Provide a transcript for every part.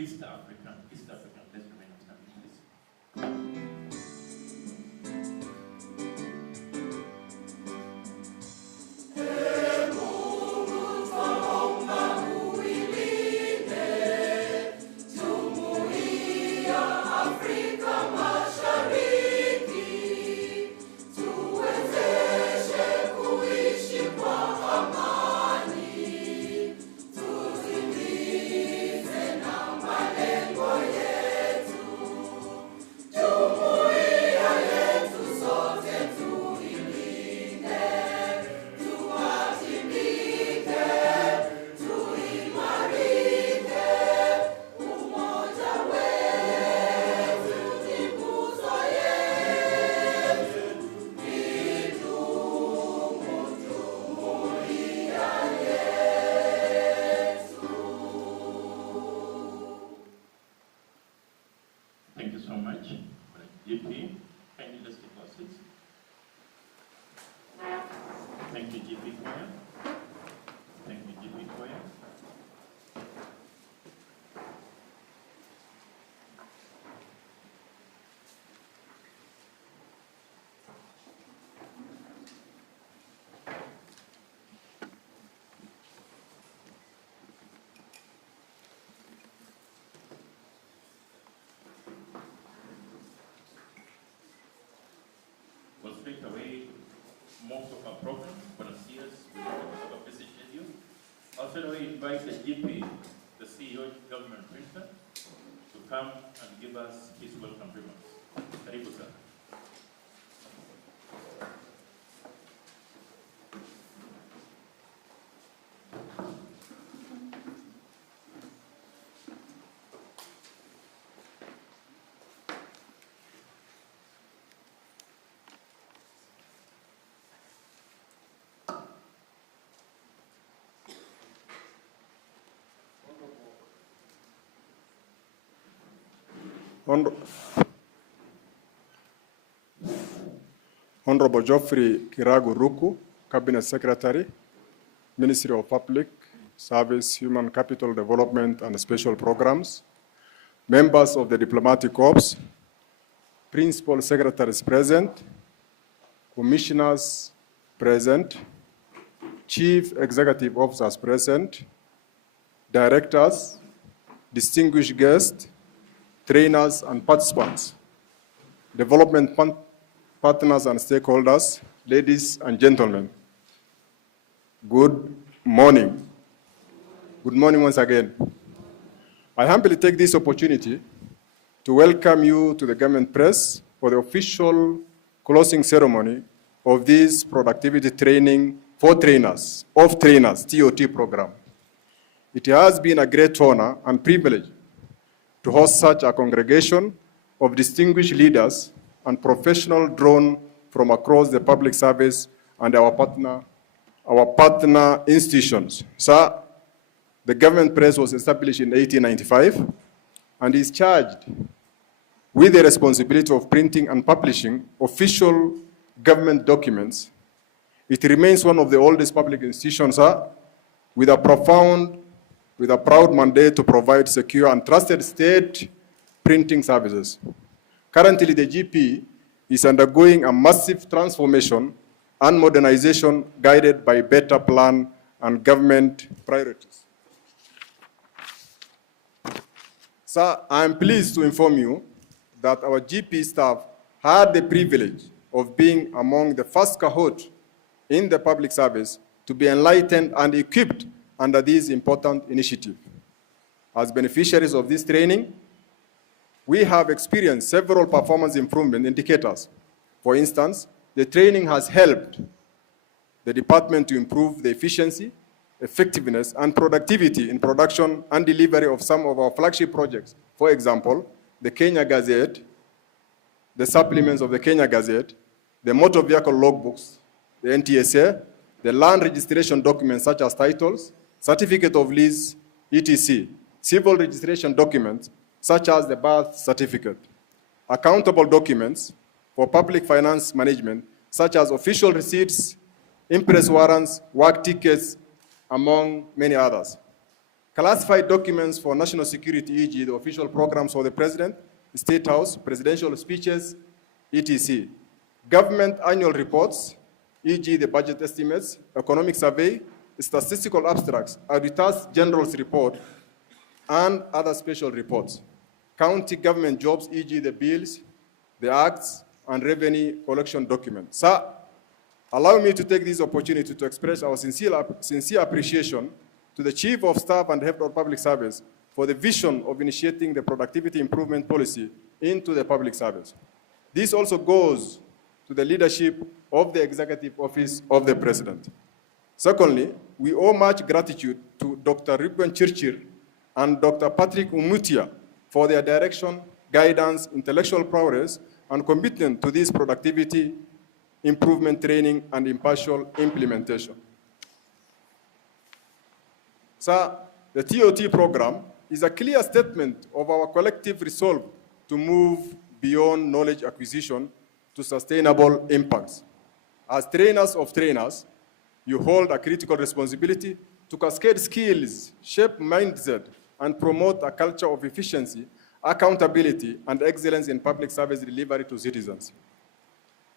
East Africa. Let's remain standing, please. Thank you so much. GP, kindly let's take our seats. Thank you, GP Choir. Thank you, GP Choir. Well, straight away, most of our programs, volunteers, we have a busy schedule. I'll straight away invite the GP, the CEO government printer, to come and give us his welcome remarks. Karibu sir. Honorable Geoffrey Kiragu Ruku, Cabinet Secretary, Ministry of Public Service, Human Capital Development and Special Programs, members of the Diplomatic Corps, Principal Secretaries present, Commissioners present, Chief Executive Officers present, Directors, distinguished guests, trainers and participants, development partners and stakeholders, ladies and gentlemen. Good morning. Good morning once again. I humbly take this opportunity to welcome you to the government press for the official closing ceremony of this productivity training for trainers, of trainers, TOT program. It has been a great honor and privilege to host such a congregation of distinguished leaders and professionals drawn from across the public service and our partner institutions. Sir, the government press was established in 1895 and is charged with the responsibility of printing and publishing official government documents. It remains one of the oldest public institutions, sir, with a proud mandate to provide secure and trusted state printing services. Currently, the GP is undergoing a massive transformation and modernization guided by better plan and government priorities. Sir, I am pleased to inform you that our GP staff had the privilege of being among the first cohort in the public service to be enlightened and equipped under this important initiative. As beneficiaries of this training, we have experienced several performance improvement indicators. For instance, the training has helped the department to improve the efficiency, effectiveness, and productivity in production and delivery of some of our flagship projects. For example, the Kenya Gazette, the supplements of the Kenya Gazette, the motor vehicle logbooks, the NTSA, the land registration documents such as titles, certificate of lease, etc., civil registration documents such as the birth certificate, accountable documents for public finance management such as official receipts, impress warrants, work tickets, among many others. classified documents for national security, e.g. the official programs of the President, State House, presidential speeches, etc. Government annual reports, e.g. the budget estimates, economic survey, statistical abstracts, Auditor General's report, and other special reports. County government jobs, e.g. the bills, the acts, and revenue collection documents. Sir, allow me to take this opportunity to express our sincere appreciation to the Chief of Staff and Head of Public Service for the vision of initiating the productivity improvement policy into the public service. This also goes to the leadership of the Executive Office of the President. Secondly, we owe much gratitude to Dr. Ribben Chirchir and Dr. Patrick Umutia for their direction, guidance, intellectual prowess, and commitment to this productivity improvement training and impartial implementation. Sir, the TOT program is a clear statement of our collective resolve to move beyond knowledge acquisition to sustainable impacts. As trainers of trainers, you hold a critical responsibility to cascade skills, shape mindset, and promote a culture of efficiency, accountability, and excellence in public service delivery to citizens.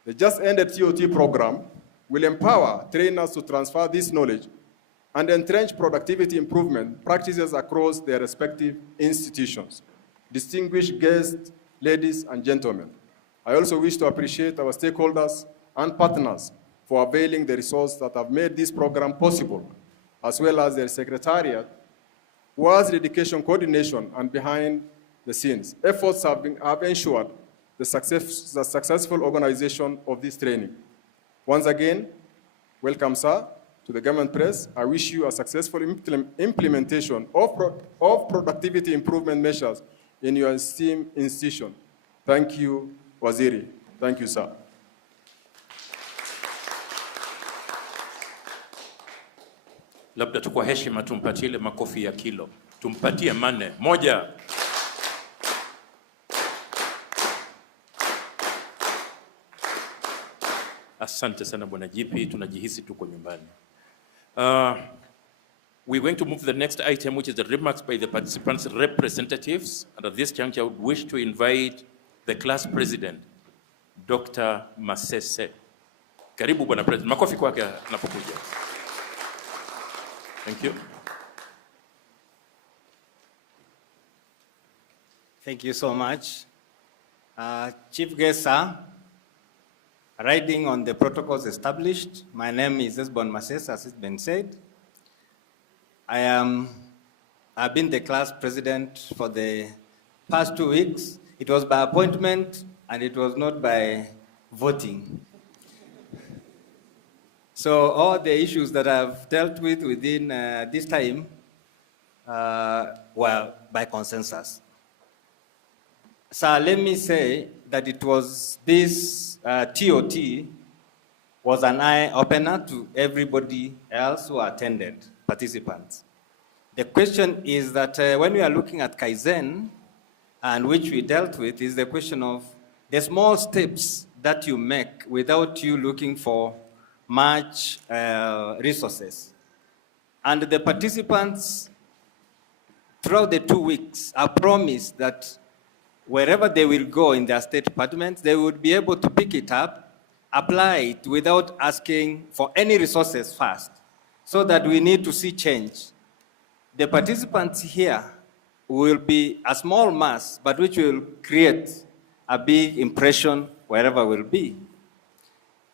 The just-ended TOT program will empower trainers to transfer this knowledge and entrench productivity improvement practices across their respective institutions. Distinguished guests, ladies and gentlemen, I also wish to appreciate our stakeholders and partners for availing the resources that have made this program possible, as well as their secretariat, whose dedication, coordination, and behind the scenes efforts have ensured the successful organization of this training. Once again, welcome, sir, to the government press. I wish you a successful implementation of productivity improvement measures in your esteemed institution. Thank you, Waziri. Thank you, sir. Labda tu kwa heshima tumpatie ile makofi ya kilo. Tumpatie manne. Moja. Asante sana Bwana GP, tunajihisi tuko nyumbani. We're going to move to the next item, which is the remarks by the participants' representatives. And at this juncture, I would wish to invite the class president, Dr. Masese. Karibu Bwana President. Makofi kwake anapokuja. Thank you. Thank you so much. Chief Guest, sir, riding on the protocols established, my name is Esbon Masese, as it's been said. I've been the class president for the past 2 weeks. It was by appointment and it was not by voting. So all the issues that I've dealt with within this time were by consensus. So let me say that it was this TOT was an eye-opener to everybody else who attended, participants. The question is that when we are looking at Kaizen, and which we dealt with, is the question of the small steps that you make without you looking for much resources. And the participants, throughout the 2 weeks, are promised that wherever they will go in their state departments, they would be able to pick it up, apply it without asking for any resources first, so that we need to see change. The participants here will be a small mass, but which will create a big impression wherever we'll be.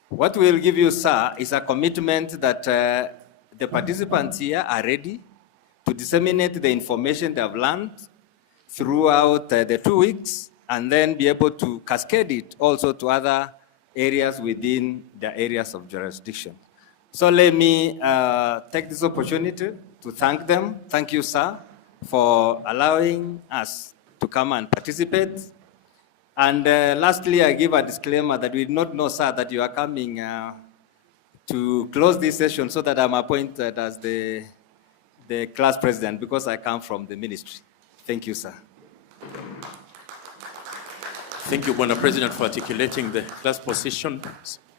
What we'll give you, sir, is a commitment that the participants here are ready to disseminate the information they have learned throughout the 2 weeks, and then be able to cascade it also to other areas within the areas of jurisdiction. So let me take this opportunity to thank them. Thank you, sir, for allowing us to come and participate. And lastly, I give a disclaimer that we did not know, sir, that you are coming to close this session, so that I'm appointed as the class president, because I come from the ministry. Thank you, sir. Thank you, Bwana President, for articulating the class position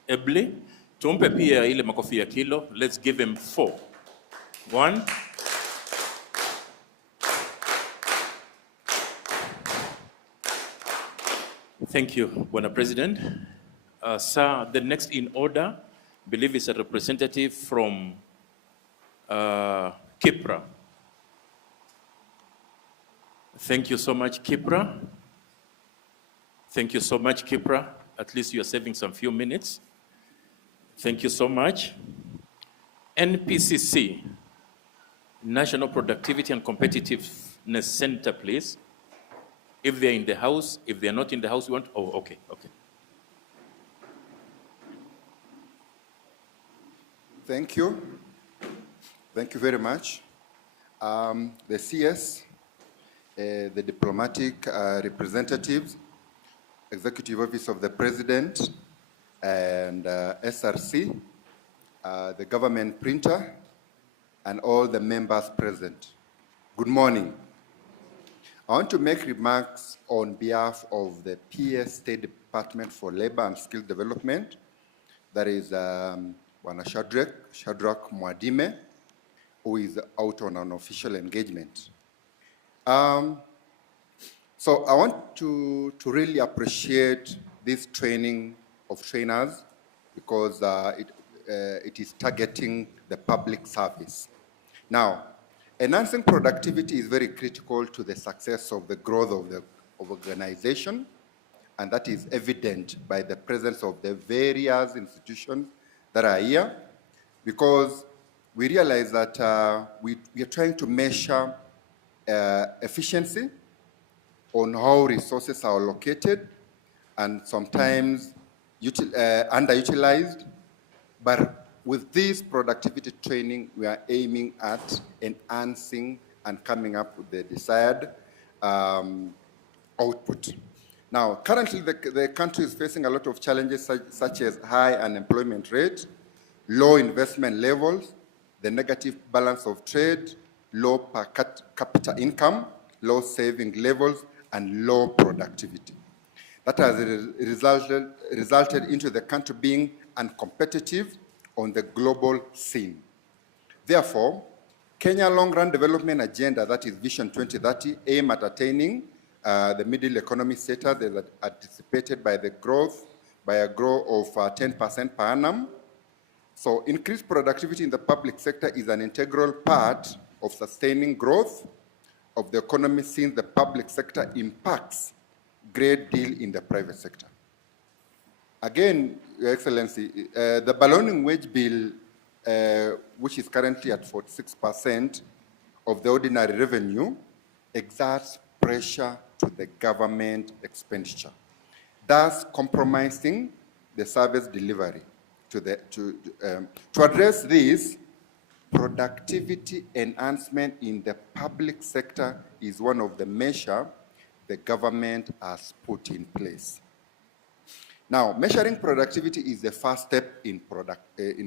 ably. Tumpe pia ile makofi ya kilo. Let's give him 4. 1, Thank you, Bwana President. Sir, the next in order, I believe is a representative from Kipra. Thank you so much, Kipra. Thank you so much, Kipra. At least you are saving some few minutes. Thank you so much. NPCC, National Productivity and Competitiveness Center, please. If they're in the house, if they're not in the house, we want, oh, okay, okay. Thank you. Thank you very much. The CS, the diplomatic representatives, Executive Office of the President, and SRC, the government printer, and all the members present. Good morning. I want to make remarks on behalf of the PS State Department for Labor and Skill Development. That is Bwana Shadrach Mwadime, who is out on an official engagement. So I want to really appreciate this training of trainers because it is targeting the public service. Now, enhancing productivity is very critical to the success of the growth of the organization, and that is evident by the presence of the various institutions that are here, because we realize that we are trying to measure efficiency on how resources are allocated and sometimes underutilized. But with this productivity training, we are aiming at enhancing and coming up with the desired output. Now, currently the country is facing a lot of challenges such as high unemployment rate, low investment levels, the negative balance of trade, low per capita income, low saving levels, and low productivity. That has resulted into the country being uncompetitive on the global scene. Therefore, Kenya Long-Run Development Agenda, that is Vision 2030, aim at attaining the middle economy status as anticipated by a growth of 10% per annum. So increased productivity in the public sector is an integral part of sustaining growth of the economy, since the public sector impacts great deal in the private sector. Again, Your Excellency, the ballooning wage bill, which is currently at 46% of the ordinary revenue, exerts pressure to the government expenditure, thus compromising the service delivery. To address this, productivity enhancement in the public sector is one of the measures the government has put in place. Now, measuring productivity is the first step in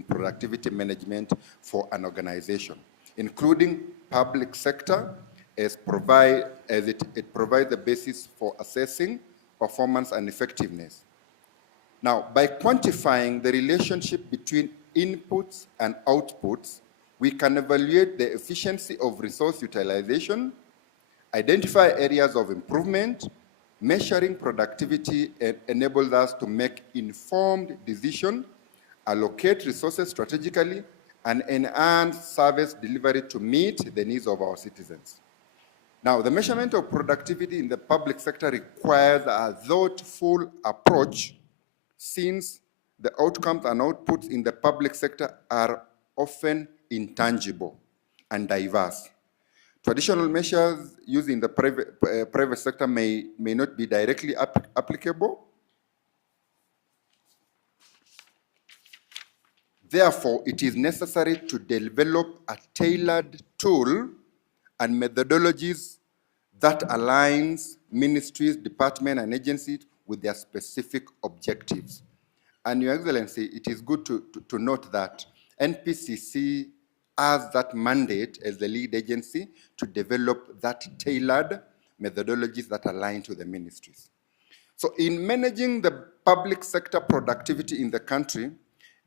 productivity management for an organization, including public sector, as it provides the basis for assessing performance and effectiveness. Now, by quantifying the relationship between inputs and outputs, we can evaluate the efficiency of resource utilization, identify areas of improvement. Measuring productivity enables us to make informed decisions, allocate resources strategically, and enhance service delivery to meet the needs of our citizens. Now, the measurement of productivity in the public sector requires a thoughtful approach, since the outcomes and outputs in the public sector are often intangible and diverse. Traditional measures used in the private sector may not be directly applicable. Therefore, it is necessary to develop a tailored tool and methodologies that aligns ministries, departments, and agencies with their specific objectives. And Your Excellency, it is good to note that NPCC has that mandate as the lead agency to develop that tailored methodologies that align to the ministries. So in managing the public sector productivity in the country,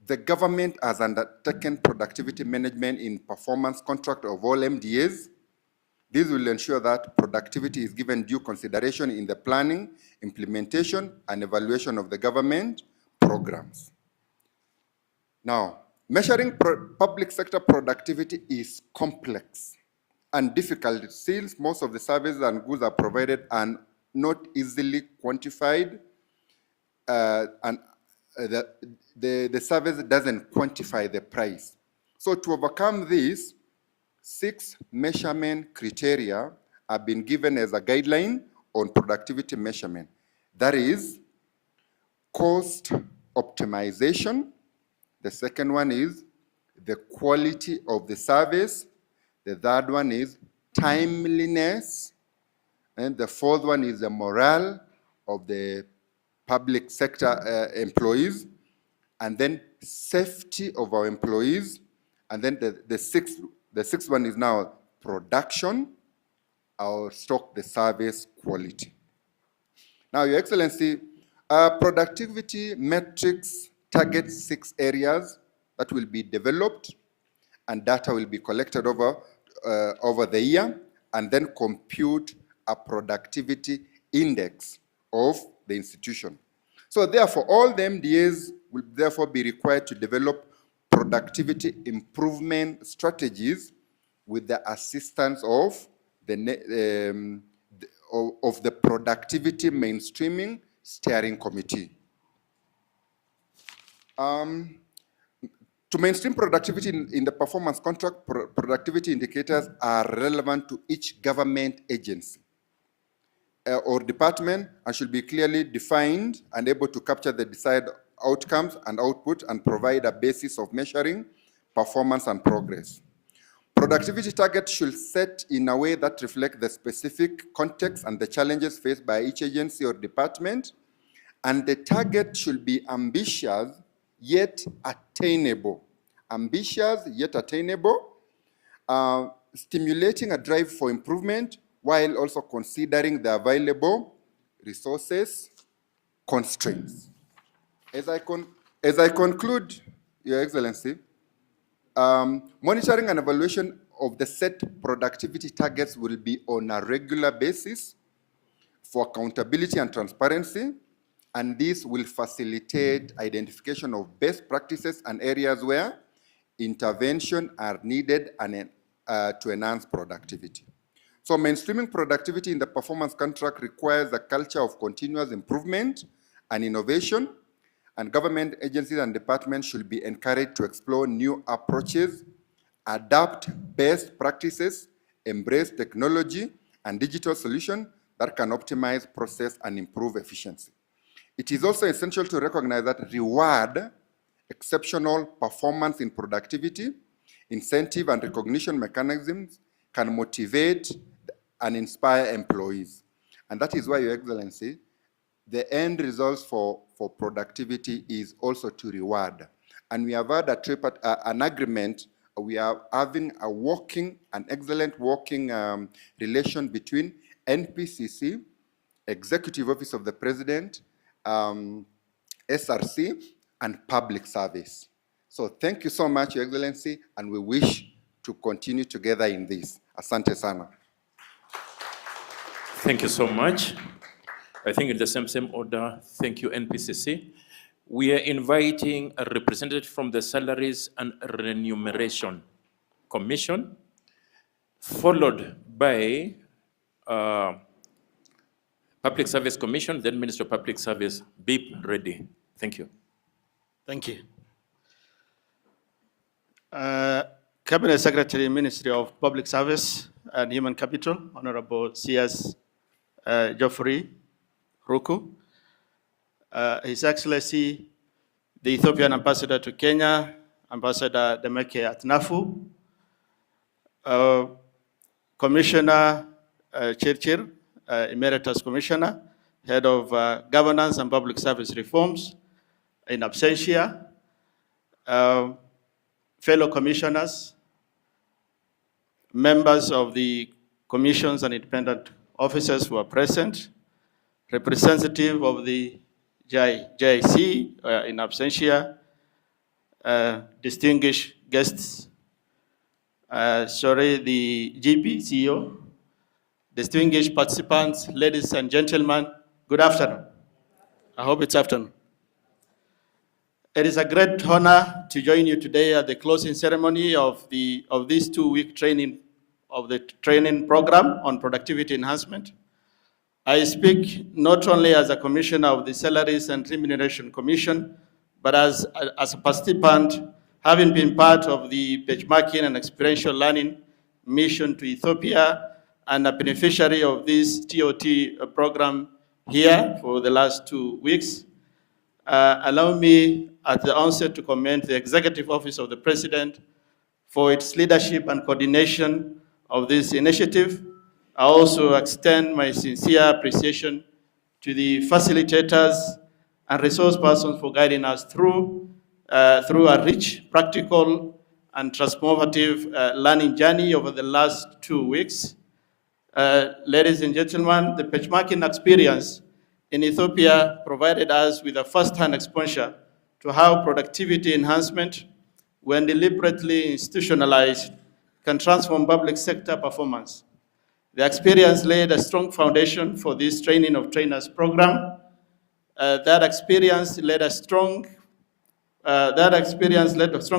the government has undertaken productivity management in performance contract of all MDAs, This will ensure that productivity is given due consideration in the planning, implementation, and evaluation of the government programs. Now, measuring public sector productivity is complex and difficult since most of the services and goods are provided and not easily quantified, and the service doesn't quantify the price. So to overcome this, 6 measurement criteria have been given as a guideline on productivity measurement. That is cost optimization. The second one is the quality of the service. The third one is timeliness. And the fourth one is the morale of the public sector employees. And then safety of our employees. And then the sixth one is now production, or stock the service quality. Now, Your Excellency, productivity metrics target 6 areas that will be developed, and data will be collected over the year, and then compute a productivity index of the institution. So therefore, all the MDAs will therefore be required to develop productivity improvement strategies with the assistance of the Productivity Mainstreaming Steering Committee. To mainstream productivity in the performance contract, productivity indicators are relevant to each government agency or department and should be clearly defined and able to capture the desired outcomes and output and provide a basis of measuring performance and progress. Productivity targets should set in a way that reflect the specific context and the challenges faced by each agency or department, and the target should be ambitious yet attainable. Ambitious yet attainable, stimulating a drive for improvement while also considering the available resources constraints. As I conclude, Your Excellency, monitoring and evaluation of the set productivity targets will be on a regular basis for accountability and transparency, and this will facilitate identification of best practices and areas where intervention are needed and to enhance productivity. So mainstreaming productivity in the performance contract requires a culture of continuous improvement and innovation, and government agencies and departments should be encouraged to explore new approaches, adapt best practices, embrace technology and digital solutions that can optimize process and improve efficiency. It is also essential to recognize that reward exceptional performance in productivity, incentive and recognition mechanisms can motivate and inspire employees. And that is why, Your Excellency, the end results for productivity is also to reward. And we have had an agreement. We are having an excellent working relation between NPCC, Executive Office of the President, SRC, and public service. So thank you so much, Your Excellency, and we wish to continue together in this. Asante sana. Thank you so much. I think in the same order, thank you, NPCC. We are inviting a representative from the Salaries and Remuneration Commission, followed by Public Service Commission, then Minister of Public Service. Be ready. Thank you. Thank you. Cabinet Secretary, Ministry of Public Service and Human Capital, Honorable C.S. Geoffrey Ruku, His Excellency, the Ethiopian Ambassador to Kenya, Ambassador Demeke Atnafu, Commissioner Chirchir, Emeritus Commissioner, Head of Governance and Public Service Reforms, in absentia, fellow commissioners, members of the commissions and independent officers who are present, representative of the JIC in absentia, distinguished guests, the GP CEO, distinguished participants, ladies and gentlemen, good afternoon. I hope it's afternoon. It is a great honor to join you today at the closing ceremony of this 2-week training program on productivity enhancement. I speak not only as a commissioner of the Salaries and Remuneration Commission, but as a participant, having been part of the benchmarking and experiential learning mission to Ethiopia and a beneficiary of this TOT program here for the last 2 weeks. Allow me at the onset to commend the Executive Office of the President for its leadership and coordination of this initiative. I also extend my sincere appreciation to the facilitators and resource persons for guiding us through a rich, practical, and transformative learning journey over the last 2 weeks. Ladies and gentlemen, the benchmarking experience in Ethiopia provided us with a first-hand exposure to how productivity enhancement, when deliberately institutionalized, can transform public sector performance. The experience laid a strong foundation for this training of trainers program. That experience laid a strong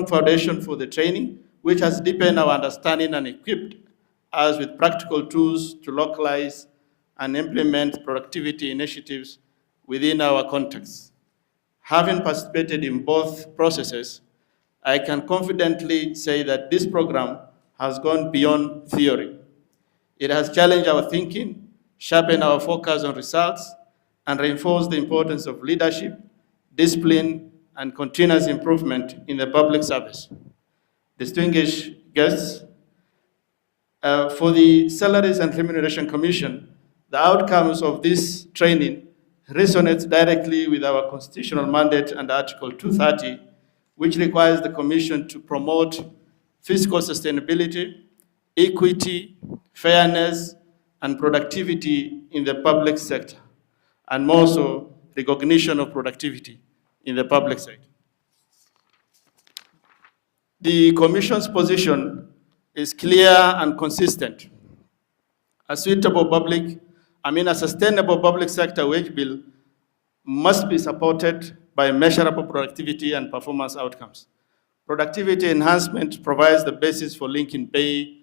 foundation for the training, which has deepened our understanding and equipped us with practical tools to localize and implement productivity initiatives within our context. Having participated in both processes, I can confidently say that this program has gone beyond theory. It has challenged our thinking, sharpened our focus on results, and reinforced the importance of leadership, discipline, and continuous improvement in the public service. Distinguished guests, for the Salaries and Remuneration Commission, the outcomes of this training resonates directly with our constitutional mandate and Article 230, which requires the Commission to promote fiscal sustainability, equity, fairness, and productivity in the public sector, and more so, recognition of productivity in the public sector. The Commission's position is clear and consistent. A sustainable public sector wage bill must be supported by measurable productivity and performance outcomes. Productivity enhancement provides the basis for linking pay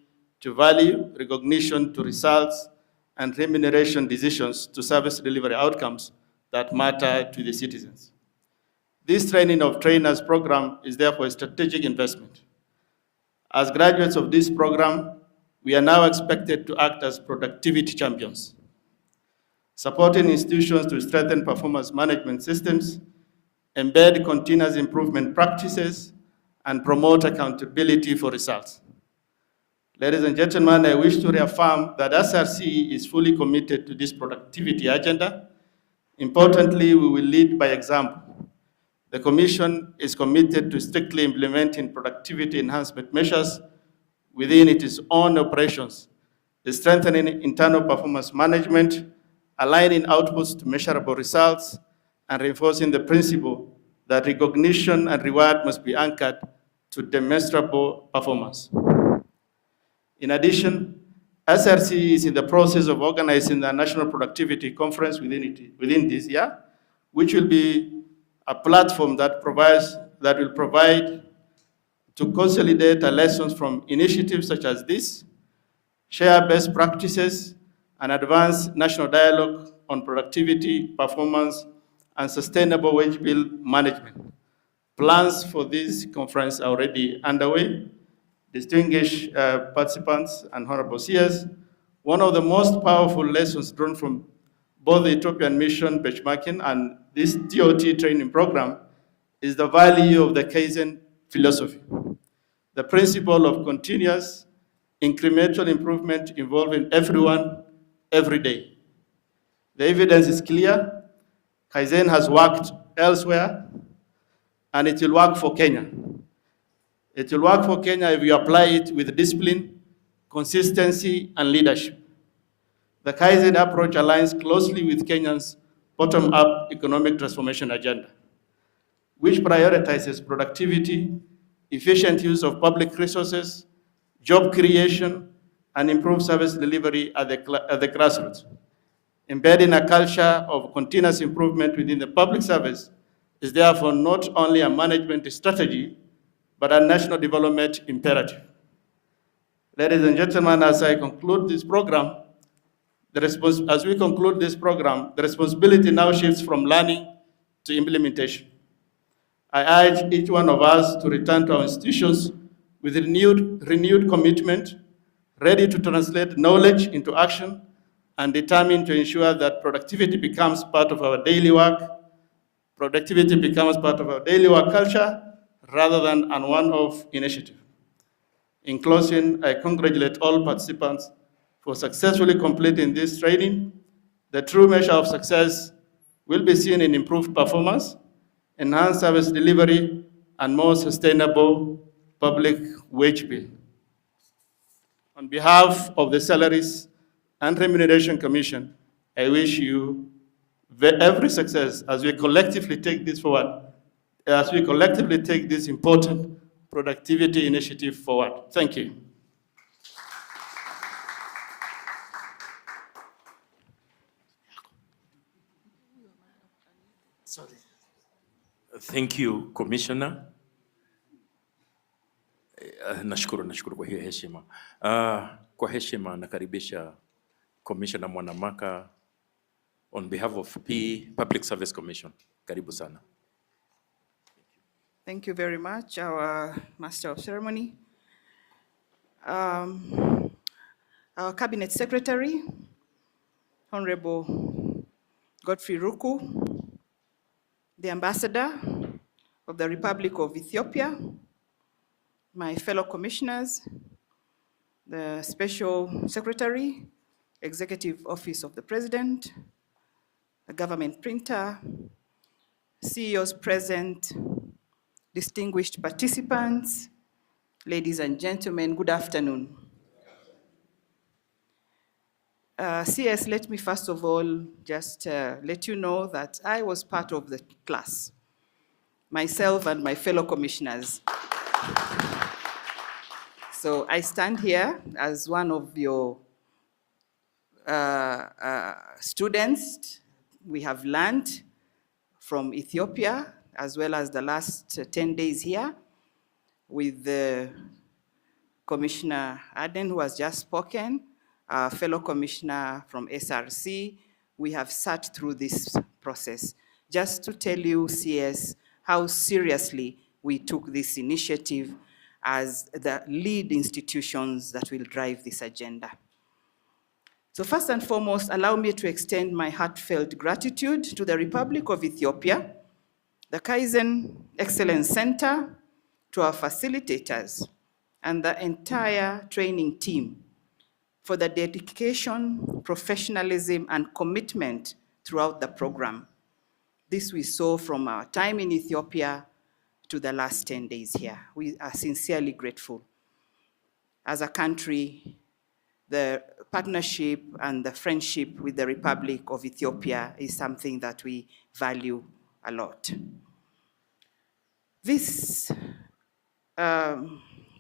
to value, recognition to results, and remuneration decisions to service delivery outcomes that matter to the citizens. This training of trainers program is therefore a strategic investment. As graduates of this program, we are now expected to act as productivity champions, supporting institutions to strengthen performance management systems, embed continuous improvement practices, and promote accountability for results. Ladies and gentlemen, I wish to reaffirm that SRC is fully committed to this productivity agenda. Importantly, we will lead by example. The Commission is committed to strictly implementing productivity enhancement measures within its own operations, strengthening internal performance management, aligning outputs to measurable results, and reinforcing the principle that recognition and reward must be anchored to demonstrable performance. In addition, SRC is in the process of organizing the National Productivity Conference within this year, which will be a platform that will provide to consolidate the lessons from initiatives such as this, share best practices, and advance national dialogue on productivity, performance, and sustainable wage bill management. Plans for this conference are already underway. Distinguished participants and honorable seers, one of the most powerful lessons drawn from both the Ethiopian mission benchmarking and this TOT training program is the value of the Kaizen philosophy, the principle of continuous incremental improvement involving everyone, every day. The evidence is clear. Kaizen has worked elsewhere, and it will work for Kenya. It will work for Kenya if you apply it with discipline, consistency, and leadership. The Kaizen approach aligns closely with Kenya's bottom-up economic transformation agenda, which prioritizes productivity, efficient use of public resources, job creation, and improve service delivery at the grassroots. Embedding a culture of continuous improvement within the public service is therefore not only a management strategy, but a national development imperative. Ladies and gentlemen, as I conclude this program, as we conclude this program, the responsibility now shifts from learning to implementation. I urge each one of us to return to our institutions with renewed commitment, ready to translate knowledge into action, and determined to ensure that productivity becomes part of our daily work. Productivity becomes part of our daily work culture rather than an one-off initiative. In closing, I congratulate all participants for successfully completing this training. The true measure of success will be seen in improved performance, enhanced service delivery, and more sustainable public wage bill. On behalf of the Salaries and Remuneration Commission, I wish you every success as we collectively take this forward, as we collectively take this important productivity initiative forward. Thank you. Thank you, Commissioner. Nashukuru kwa hiyo heshima. Kwa heshima nakaribisha Commissioner Mwanamaka on behalf of Public Service Commission. Karibu sana. Thank you very much, our Master of Ceremony. Our Cabinet Secretary, Honorable Godfrey Ruku, the Ambassador of the Republic of Ethiopia, my fellow commissioners, the Special Secretary, Executive Office of the President, the Government Printer, CEOs present, distinguished participants, ladies and gentlemen, good afternoon. CS, let me first of all just let you know that I was part of the class, myself and my fellow commissioners. So I stand here as one of your students. We have learned from Ethiopia, as well as the last 10 days here with the Commissioner Aden, who has just spoken, our fellow commissioner from SRC. We have sat through this process just to tell you, CS, how seriously we took this initiative as the lead institutions that will drive this agenda. So first and foremost, allow me to extend my heartfelt gratitude to the Republic of Ethiopia, the Kaizen Excellence Center, to our facilitators, and the entire training team for the dedication, professionalism, and commitment throughout the program. This we saw from our time in Ethiopia to the last 10 days here. We are sincerely grateful. As a country, the partnership and the friendship with the Republic of Ethiopia is something that we value a lot. This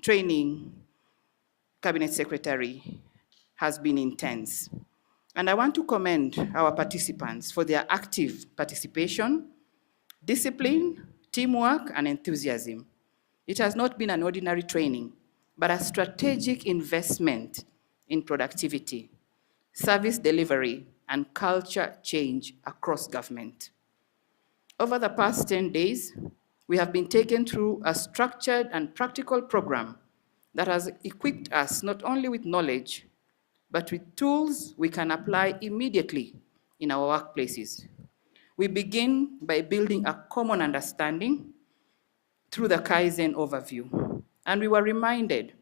training, Cabinet Secretary, has been intense. And I want to commend our participants for their active participation, discipline, teamwork, and enthusiasm. It has not been an ordinary training, but a strategic investment in productivity, service delivery, and culture change across government. Over the past 10 days, we have been taken through a structured and practical program that has equipped us not only with knowledge, but with tools we can apply immediately in our workplaces. We begin by building a common understanding through the Kaizen overview. And we were reminded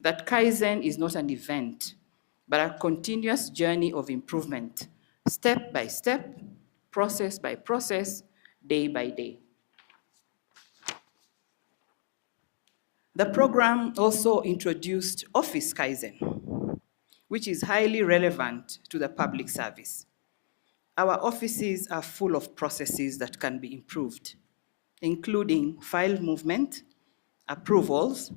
that Kaizen is not an event, but a continuous journey of improvement, step by step, process by process, day by day. The program also introduced Office Kaizen, which is highly relevant to the public service. Our offices are full of processes that can be improved, including file movement, approvals,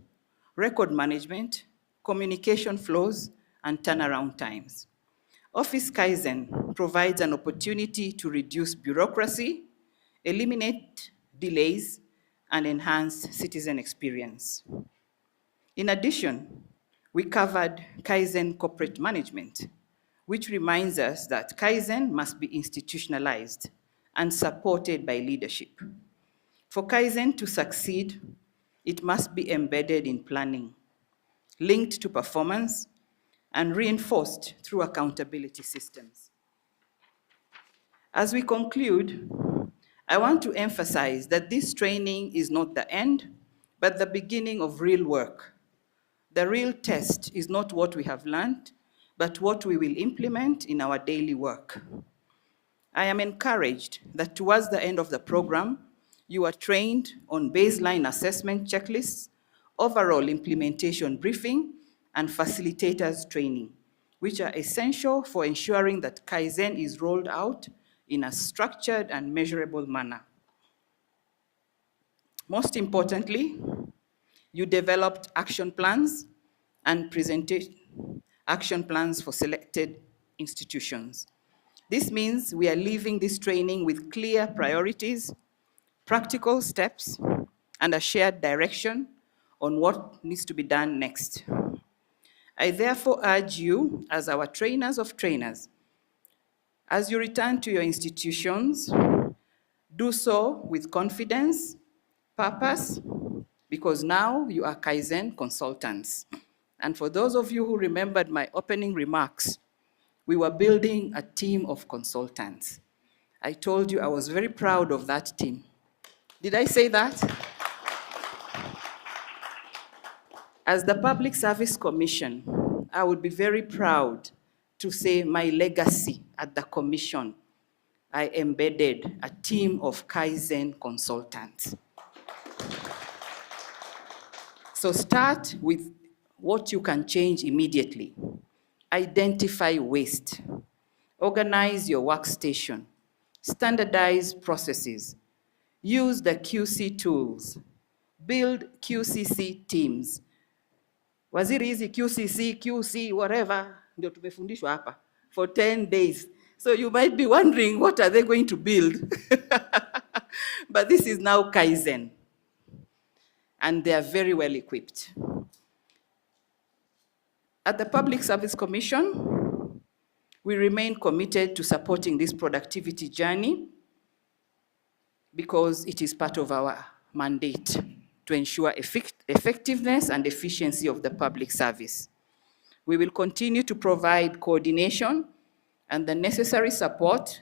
record management, communication flows, and turnaround times. Office Kaizen provides an opportunity to reduce bureaucracy, eliminate delays, and enhance citizen experience. In addition, we covered Kaizen corporate management, which reminds us that Kaizen must be institutionalized and supported by leadership. For Kaizen to succeed, it must be embedded in planning, linked to performance, and reinforced through accountability systems. As we conclude, I want to emphasize that this training is not the end, but the beginning of real work. The real test is not what we have learned, but what we will implement in our daily work. I am encouraged that towards the end of the program, you are trained on baseline assessment checklists, overall implementation briefing, and facilitators training, which are essential for ensuring that Kaizen is rolled out in a structured and measurable manner. Most importantly, you developed action plans and presented action plans for selected institutions. This means we are leaving this training with clear priorities, practical steps, and a shared direction on what needs to be done next. I therefore urge you, as our trainers of trainers, as you return to your institutions, do so with confidence, purpose, because now you are Kaizen consultants. And for those of you who remembered my opening remarks, we were building a team of consultants. I told you I was very proud of that team. Did I say that? As the Public Service Commission, I would be very proud to say my legacy at the Commission, I embedded a team of Kaizen consultants. So start with what you can change immediately. Identify waste. Organize your workstation. Standardize processes. Use the QC tools. Build QCC teams. Waziri hizi QCC, QC, whatever, ndio tumefundishwa hapa for 10 days. So you might be wondering, what are they going to build? But this is now Kaizen. And they are very well equipped. At the Public Service Commission, we remain committed to supporting this productivity journey because it is part of our mandate to ensure effectiveness and efficiency of the public service. We will continue to provide coordination and the necessary support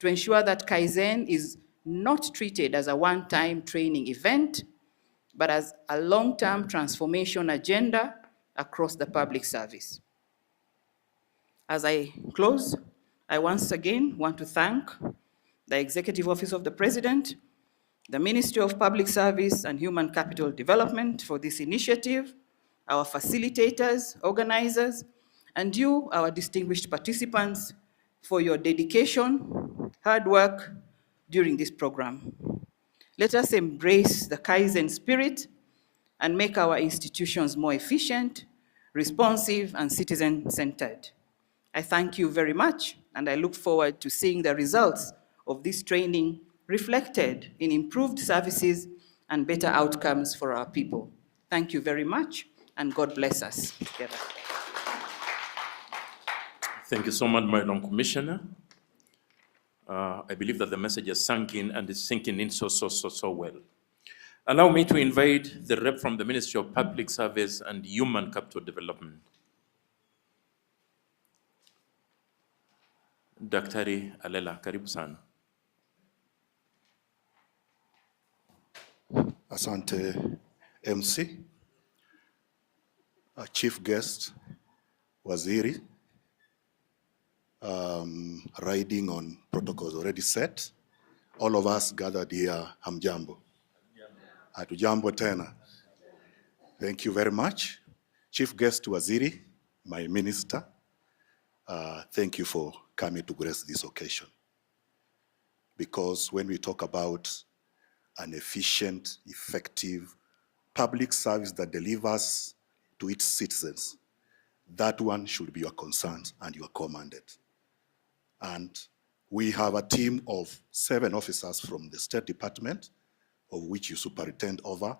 to ensure that Kaizen is not treated as a one-time training event, but as a long-term transformation agenda across the public service. As I close, I once again want to thank the Executive Office of the President, the Ministry of Public Service and Human Capital Development for this initiative, our facilitators, organizers, and you, our distinguished participants, for your dedication, hard work during this program. Let us embrace the Kaizen spirit and make our institutions more efficient, responsive, and citizen-centered. I thank you very much, and I look forward to seeing the results of this training reflected in improved services and better outcomes for our people. Thank you very much, and God bless us together. Thank you so much, Madam Commissioner. I believe that the message has sunk in and is sinking in so well. Allow me to invite the rep from the Ministry of Public Service and Human Capital Development. Daktari Alela, karibu sana. Asante MC, Chief Guest, Waziri, riding on protocols already set. All of us gathered here, hamjambo. Hatujambo tena. Thank you very much. Chief Guest Waziri, my minister, thank you for coming to grace this occasion. Because when we talk about an efficient, effective public service that delivers to its citizens, that one should be your concern and your commanded. And we have a team of 7 officers from the State Department, of which you superintend over,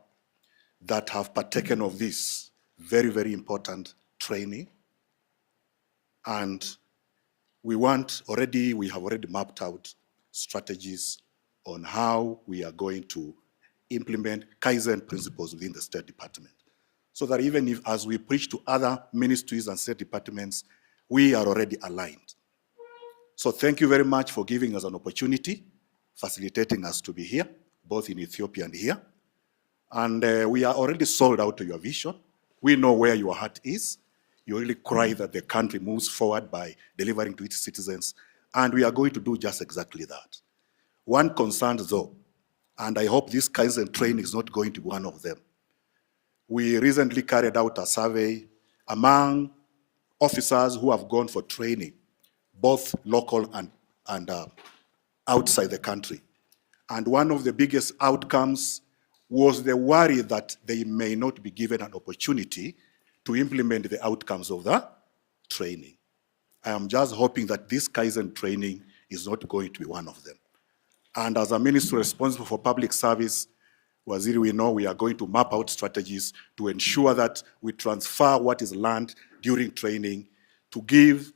that have partaken of this very, very important training. And we have already mapped out strategies on how we are going to implement Kaizen principles within the State Department. So that even if, as we preach to other ministries and State Departments, we are already aligned. So thank you very much for giving us an opportunity, facilitating us to be here, both in Ethiopia and here. And we are already sold out to your vision. We know where your heart is. You really cry that the country moves forward by delivering to its citizens. And we are going to do just exactly that. One concern though, and I hope this Kaizen training is not going to be one of them. We recently carried out a survey among officers who have gone for training, both local and outside the country. And one of the biggest outcomes was the worry that they may not be given an opportunity to implement the outcomes of the training. I am just hoping that this Kaizen training is not going to be one of them. And as a ministry responsible for public service, Waziri, we know we are going to map out strategies to ensure that we transfer what is learned during training to give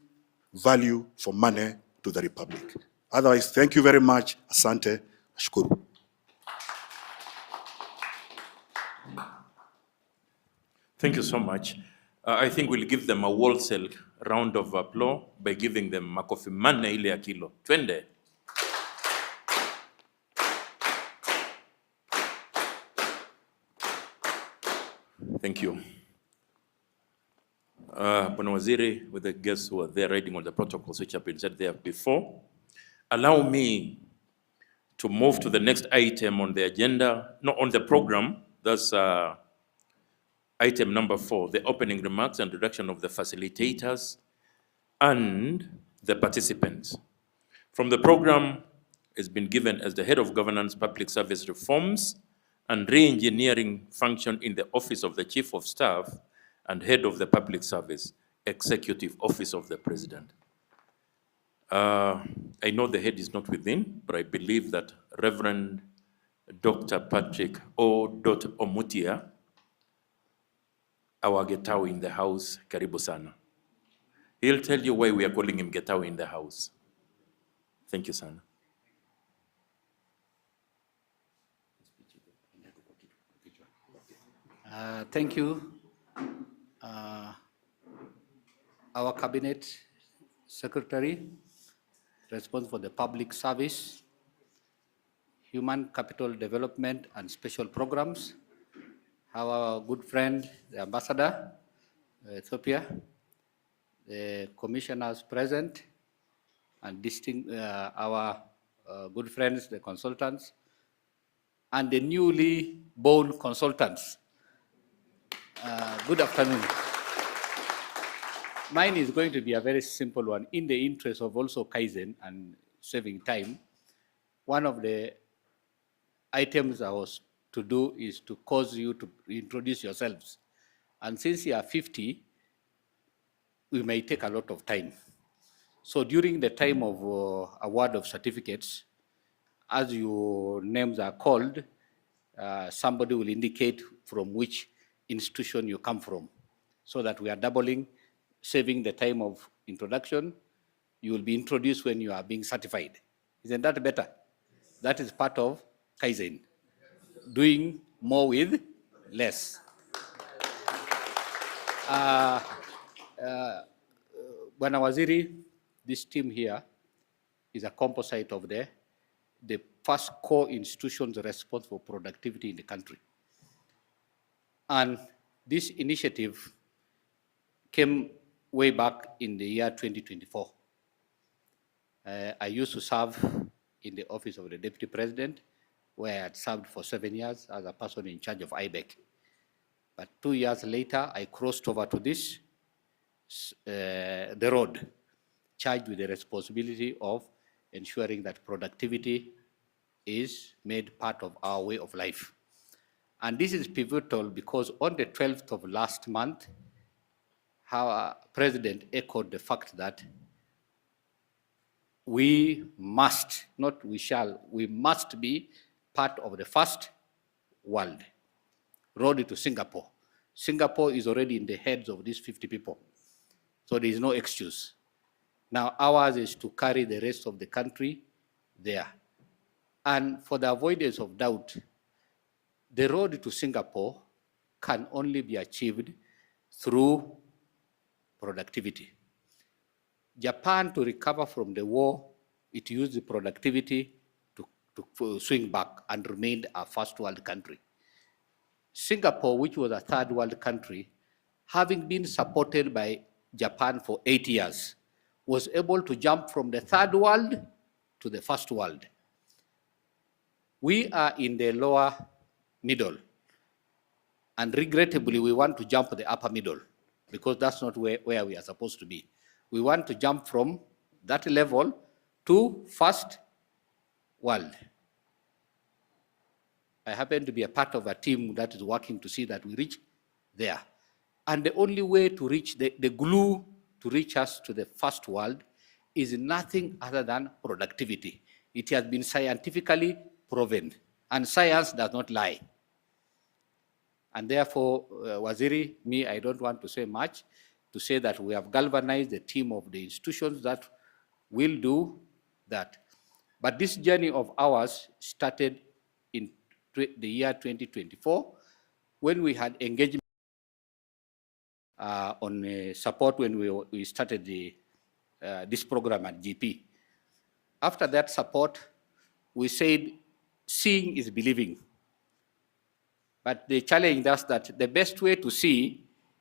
value for money to the Republic. Otherwise, thank you very much. Asante, ashkuru. Thank you so much. I think we'll give them a wholesale round of applause by giving them makofi manne ile ya kilo. Twende. Thank you. Bwana Waziri, with the guests who are there reading all the protocols which have been said there before, allow me to move to the next item on the agenda, not on the program. That's item number 4, the opening remarks and introduction of the facilitators and the participants. From the program, it's been given as the head of governance, public service reforms, and re-engineering function in the office of the Chief of Staff and head of the public service, executive office of the president. I know the head is not within, but I believe that Reverend Dr. Patrick O. Omutia, our Getao in the house, karibu sana. He'll tell you why we are calling him Getao in the house. Thank you, sana. Thank you. Our Cabinet Secretary, responsible for the public service, human capital development and special programs, our good friend, the Ambassador, Ethiopia, the commissioners present, and our good friends, the consultants, and the newly born consultants. Good afternoon. Mine is going to be a very simple one. In the interest of also Kaizen and saving time, one of the items I was to do is to cause you to introduce yourselves. And since you are 50, we may take a lot of time. So during the time of award of certificates, as your names are called, somebody will indicate from which institution you come from, so that we are doubling, saving the time of introduction. You will be introduced when you are being certified. Isn't that better? That is part of Kaizen, doing more with less. Bwana Waziri, this team here is a composite of the first core institutions responsible for productivity in the country. And this initiative came way back in the year 2024. I used to serve in the office of the Deputy President, where I had served for 7 years as a person in charge of IBEC. But 2 years later, I crossed over to this, the road, charged with the responsibility of ensuring that productivity is made part of our way of life. And this is pivotal because on the 12th of last month, our president echoed the fact that we must, not we shall, we must be part of the first world. Road to Singapore. Singapore is already in the heads of these 50 people. So there is no excuse. Now ours is to carry the rest of the country there. And for the avoidance of doubt, the road to Singapore can only be achieved through productivity. Japan, to recover from the war, it used the productivity to swing back and remained a first world country. Singapore, which was a third world country, having been supported by Japan for 8 years, was able to jump from the third world to the first world. We are in the lower middle, and regrettably, we want to jump the upper middle because that's not where we are supposed to be. We want to jump from that level to first world. I happen to be a part of a team that is working to see that we reach there. And the only way to reach, the glue to reach us to the first world is nothing other than productivity. It has been scientifically proven, and science does not lie. And therefore, Waziri, I don't want to say much, to say that we have galvanized the team of the institutions that will do that. But this journey of ours started in the year 2024, when we had engagement on support when we started this program at GP. After that support, we said, seeing is believing. But they challenged us that the best way to see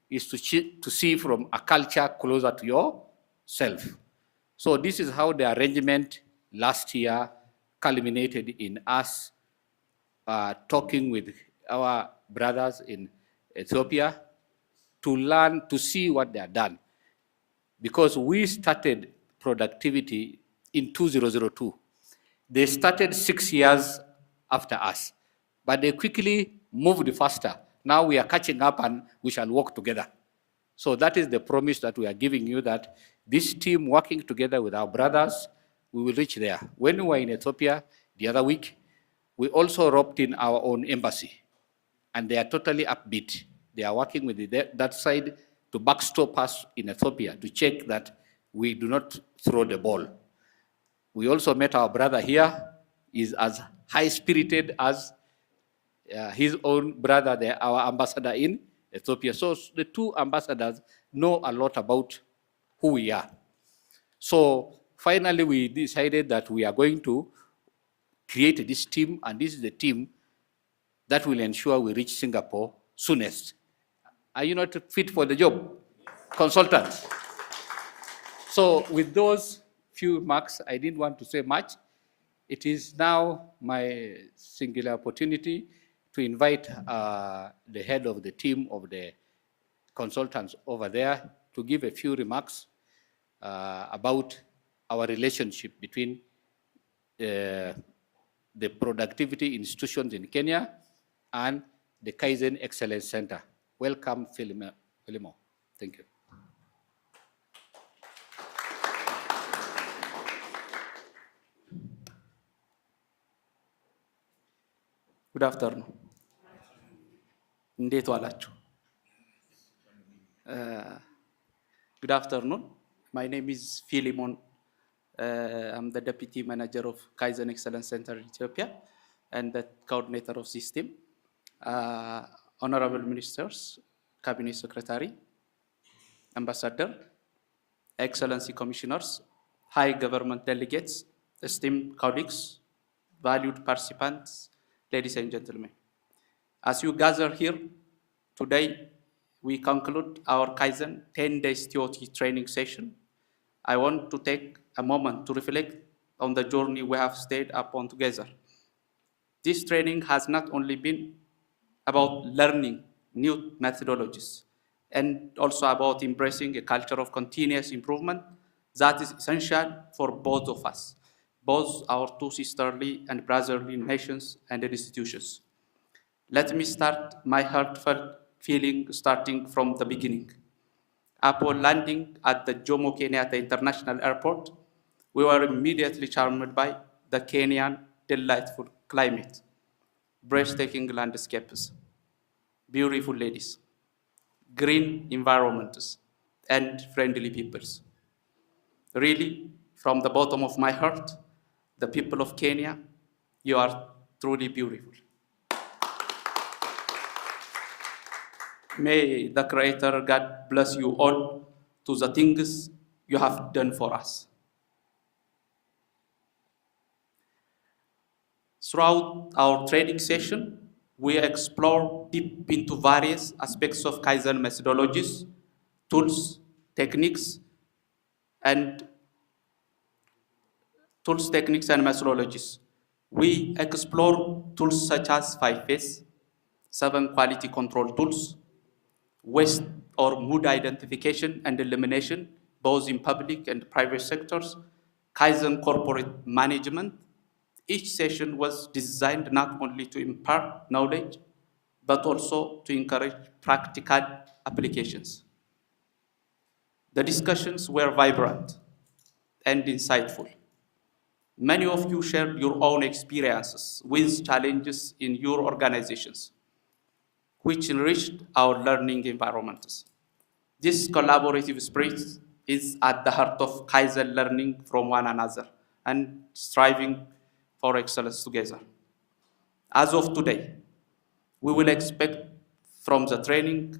is to see from a culture closer to yourself. So this is how the arrangement last year culminated in us talking with our brothers in Ethiopia to learn, to see what they have done. Because we started productivity in 2002. They started 6 years after us, but they quickly moved faster. Now we are catching up and we shall work together. So that is the promise that we are giving you, that this team working together with our brothers, we will reach there. When we were in Ethiopia the other week, we also roped in our own embassy, and they are totally upbeat. They are working with that side to backstop us in Ethiopia to check that we do not throw the ball. We also met our brother here. He's as high-spirited as his own brother, our ambassador in Ethiopia. So the two ambassadors know a lot about who we are. So finally, we decided that we are going to create this team, and this is the team that will ensure we reach Singapore soonest. Are you not fit for the job? Consultants. So with those few remarks, I didn't want to say much. It is now my singular opportunity to invite the head of the team of the consultants over there to give a few remarks about our relationship between the productivity institutions in Kenya and the Kaizen Excellence Center. Welcome, Philimo. Thank you. Good afternoon. እንዴት ዋላችሁ? Good afternoon. My name is Philemon. I'm the Deputy Manager of Kaizen Excellence Center in Ethiopia and the coordinator of this team. Honorable Ministers, Cabinet Secretary, Ambassador, Excellency Commissioners, High Government Delegates, esteemed colleagues, valued participants, ladies and gentlemen. As you gather here today, we conclude our Kaizen 10 days TOT training session. I want to take a moment to reflect on the journey we have stayed upon together. This training has not only been about learning new methodologies and also about embracing a culture of continuous improvement that is essential for both of us, both our two sisterly and brotherly nations and institutions. Let me start my heartfelt feeling starting from the beginning. Upon landing at the Jomo Kenyatta International Airport, we were immediately charmed by the Kenyan delightful climate, breathtaking landscapes, beautiful ladies, green environments, and friendly peoples. Really, from the bottom of my heart, the people of Kenya, you are truly beautiful. May the Creator God bless you all to the things you have done for us. Throughout our training session, we explore deep into various aspects of Kaizen methodologies, tools, techniques, and methodologies. We explore tools such as 5S, 7 quality control tools, waste or mood identification and elimination, both in public and private sectors, Kaizen corporate management. Each session was designed not only to impart knowledge, but also to encourage practical applications. The discussions were vibrant and insightful. Many of you shared your own experiences with challenges in your organizations, which enriched our learning environments. This collaborative spirit is at the heart of Kaizen learning from one another and striving for excellence together. As of today, we will expect from the training,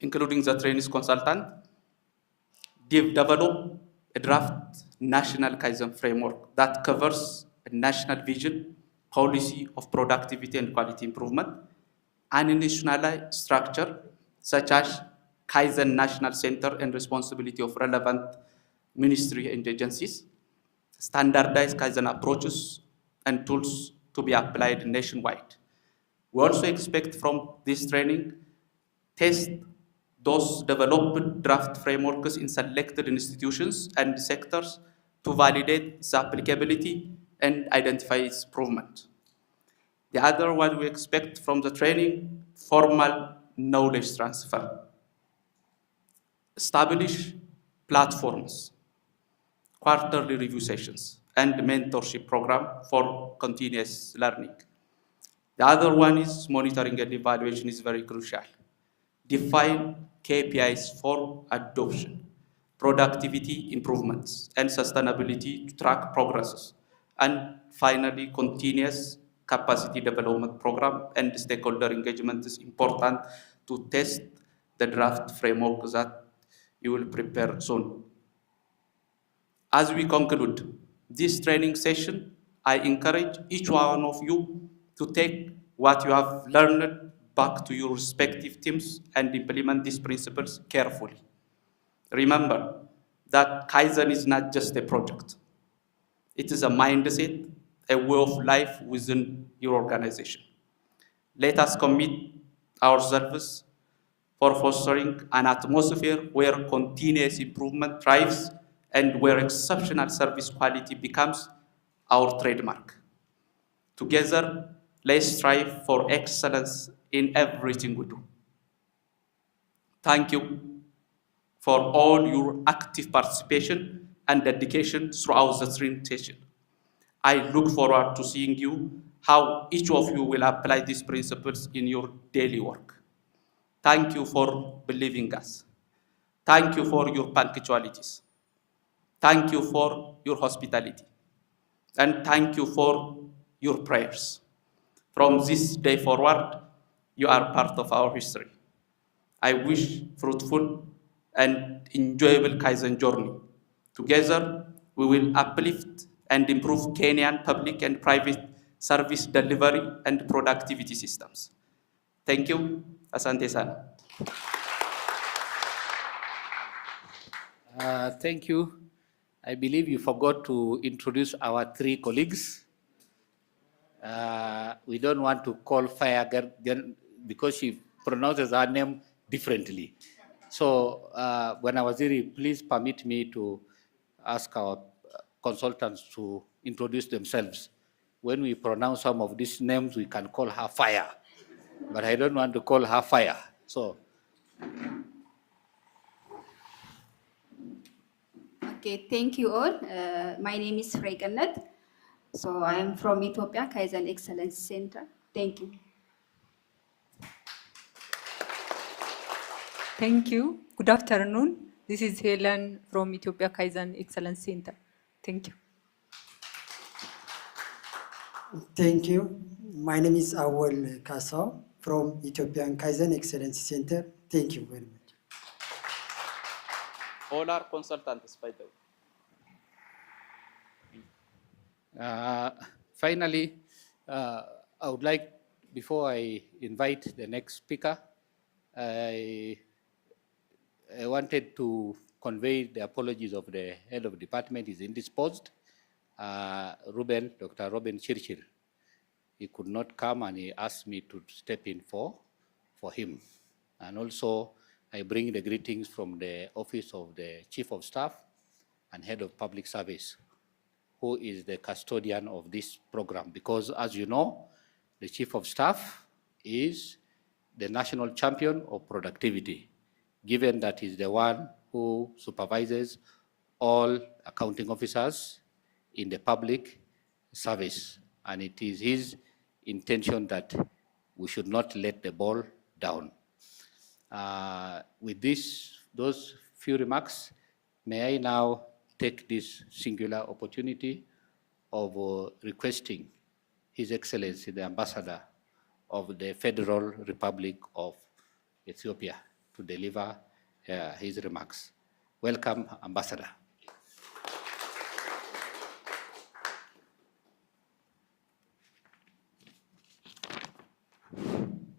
including the trainees consultant, develop a draft national Kaizen framework that covers a national vision, policy of productivity and quality improvement, and institutionalized structure such as Kaizen National Center and responsibility of relevant ministry and agencies, standardized Kaizen approaches and tools to be applied nationwide. We also expect from this training, test those developed draft frameworks in selected institutions and sectors to validate its applicability and identify its improvement. The other one we expect from the training, formal knowledge transfer. Establish platforms, quarterly review sessions, and mentorship program for continuous learning. The other one is monitoring and evaluation is very crucial. Define KPIs for adoption, productivity improvements, and sustainability to track progresses. And finally, continuous capacity development program and stakeholder engagement is important to test the draft framework that you will prepare soon. As we conclude this training session, I encourage each one of you to take what you have learned back to your respective teams and implement these principles carefully. Remember that Kaizen is not just a project. It is a mindset, a way of life within your organization. Let us commit ourselves for fostering an atmosphere where continuous improvement thrives and where exceptional service quality becomes our trademark. Together, let's strive for excellence in everything we do. Thank you for all your active participation and dedication throughout the training session. I look forward to seeing you, how each of you will apply these principles in your daily work. Thank you for believing us. Thank you for your punctualities. Thank you for your hospitality. And thank you for your prayers. From this day forward, you are part of our history. I wish fruitful and enjoyable Kaizen journey. Together, we will uplift and improve Kenyan public and private service delivery and productivity systems. Thank you. Asante sana. Thank you. I believe you forgot to introduce our 3 colleagues. We don't want to call Fire girl because she pronounces her name differently. So when I was here, please permit me to ask our consultants to introduce themselves. When we pronounce some of these names, we can call her Fire, but I don't want to call her Fire. So Okay, thank you all. My name is Freganet. So I am from Ethiopia, Kaizen Excellence Center. Thank you. Thank you. Good afternoon. This is Helen from Ethiopia Kaizen Excellence Center. Thank you. Thank you. My name is Awal Kasao from Ethiopian Kaizen Excellence Center. Thank you very much. All are consultants, by the way. Finally, I would like, before I invite the next speaker, I wanted to convey the apologies of the head of department. Is indisposed. Dr. Ruben Chirchir. He could not come and he asked me to step in for him. And also, I bring the greetings from the Office of the Chief of Staff and Head of Public Service, who is the custodian of this program. Because as you know, the Chief of Staff is the national champion of productivity, given that he's the one who supervises all accounting officers in the public service. And it is his intention that we should not let the ball down. With those few remarks, may I now take this singular opportunity of requesting His Excellency, the Ambassador of the Federal Republic of Ethiopia, to deliver his remarks. Welcome, Ambassador.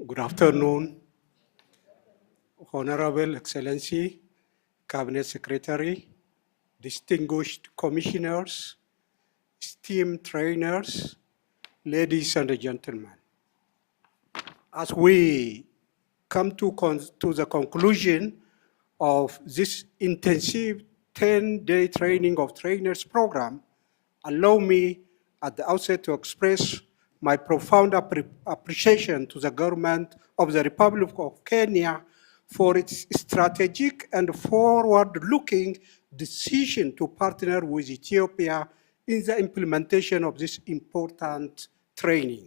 Good afternoon, Honorable Excellency, Cabinet Secretary, distinguished commissioners, esteemed trainers, ladies and gentlemen. As we come to the conclusion of this intensive 10-day training of trainers program, allow me at the outset to express my profound appreciation to the government of the Republic of Kenya for its strategic and forward-looking decision to partner with Ethiopia in the implementation of this important training.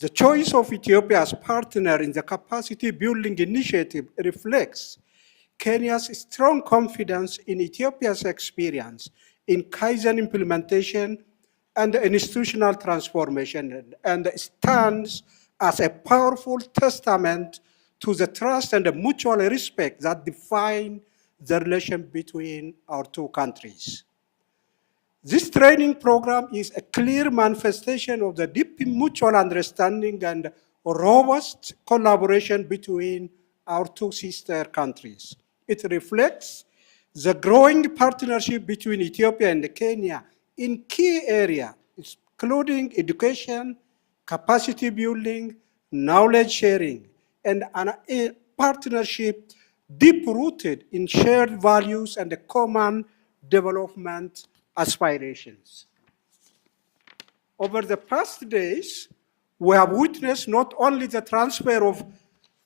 The choice of Ethiopia as partner in the capacity building initiative reflects Kenya's strong confidence in Ethiopia's experience in Kaizen implementation and institutional transformation, and stands as a powerful testament to the trust and the mutual respect that define the relation between our two countries. This training program is a clear manifestation of the deep mutual understanding and robust collaboration between our two sister countries. It reflects the growing partnership between Ethiopia and Kenya in key areas, including education, capacity building, knowledge sharing, and a partnership deep-rooted in shared values and common development aspirations. Over the past days, we have witnessed not only the transfer of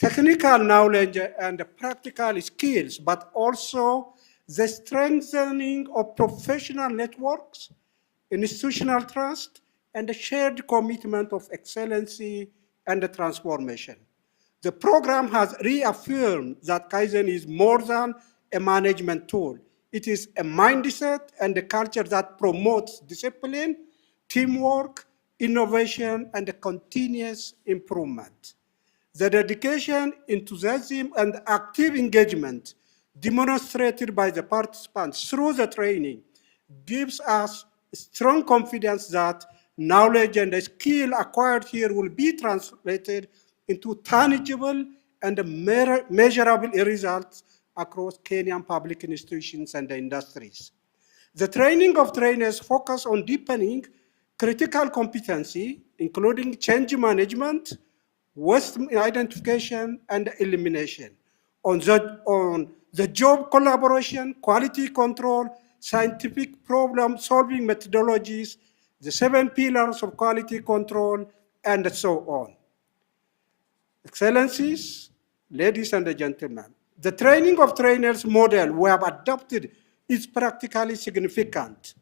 technical knowledge and practical skills, but also the strengthening of professional networks, institutional trust, and a shared commitment of excellency and transformation. The program has reaffirmed that Kaizen is more than a management tool. It is a mindset and a culture that promotes discipline, teamwork, innovation, and continuous improvement. The dedication, enthusiasm, and active engagement demonstrated by the participants through the training gives us strong confidence that knowledge and skill acquired here will be translated into tangible and measurable results across Kenyan public institutions and industries. The training of trainers focus on deepening critical competency, including change management, waste identification and elimination, on the job collaboration, quality control, scientific problem-solving methodologies, the 7 pillars of quality control, and so on. Excellencies, ladies and gentlemen, the training of trainers model we have adopted is practically significant.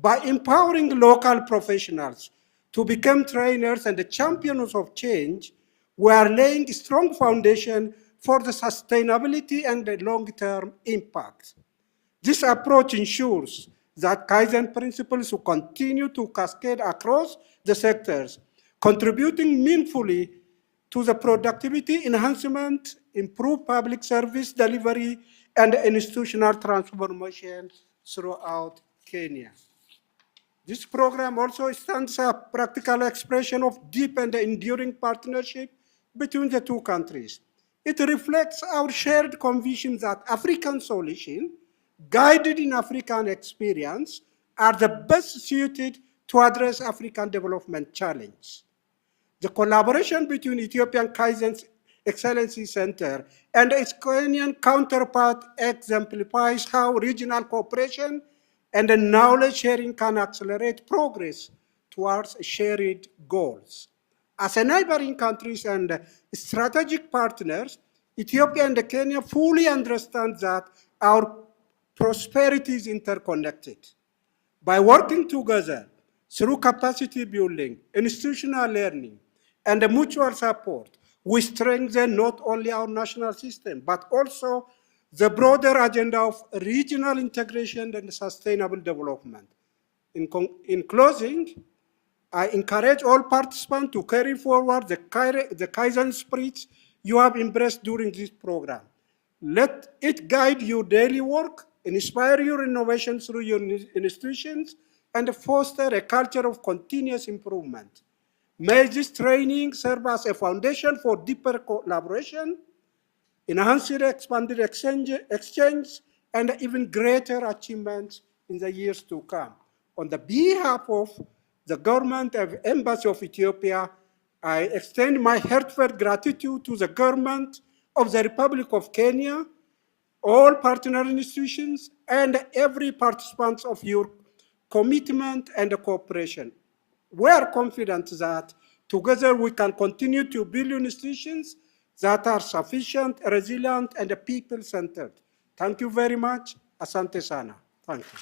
By empowering local professionals to become trainers and the champions of change, we are laying a strong foundation for the sustainability and the long-term impact. This approach ensures that Kaizen principles will continue to cascade across the sectors, contributing meaningfully to the productivity enhancement, improved public service delivery, and institutional transformation throughout Kenya. This program also stands a practical expression of deep and enduring partnership between the two countries. It reflects our shared conviction that African solutions, guided in African experience, are the best suited to address African development challenges. The collaboration between Ethiopian Kaizen Excellency Center and its Kenyan counterpart exemplifies how regional cooperation and knowledge sharing can accelerate progress towards shared goals. As a neighboring countries and strategic partners, Ethiopia and Kenya fully understand that our prosperity is interconnected. By working together through capacity building, institutional learning, and mutual support, we strengthen not only our national system, but also the broader agenda of regional integration and sustainable development. In closing, I encourage all participants to carry forward the Kaizen spirit you have embraced during this program. Let it guide your daily work, inspire your innovation through your institutions, and foster a culture of continuous improvement. May this training serve as a foundation for deeper collaboration, enhanced expanded exchange, and even greater achievements in the years to come. On the behalf of the government and Embassy of Ethiopia, I extend my heartfelt gratitude to the government of the Republic of Kenya, all partner institutions, and every participant of your commitment and cooperation. We are confident that together we can continue to build institutions that are sufficient, resilient, and people-centered. Thank you very much. Asante sana. Thank you.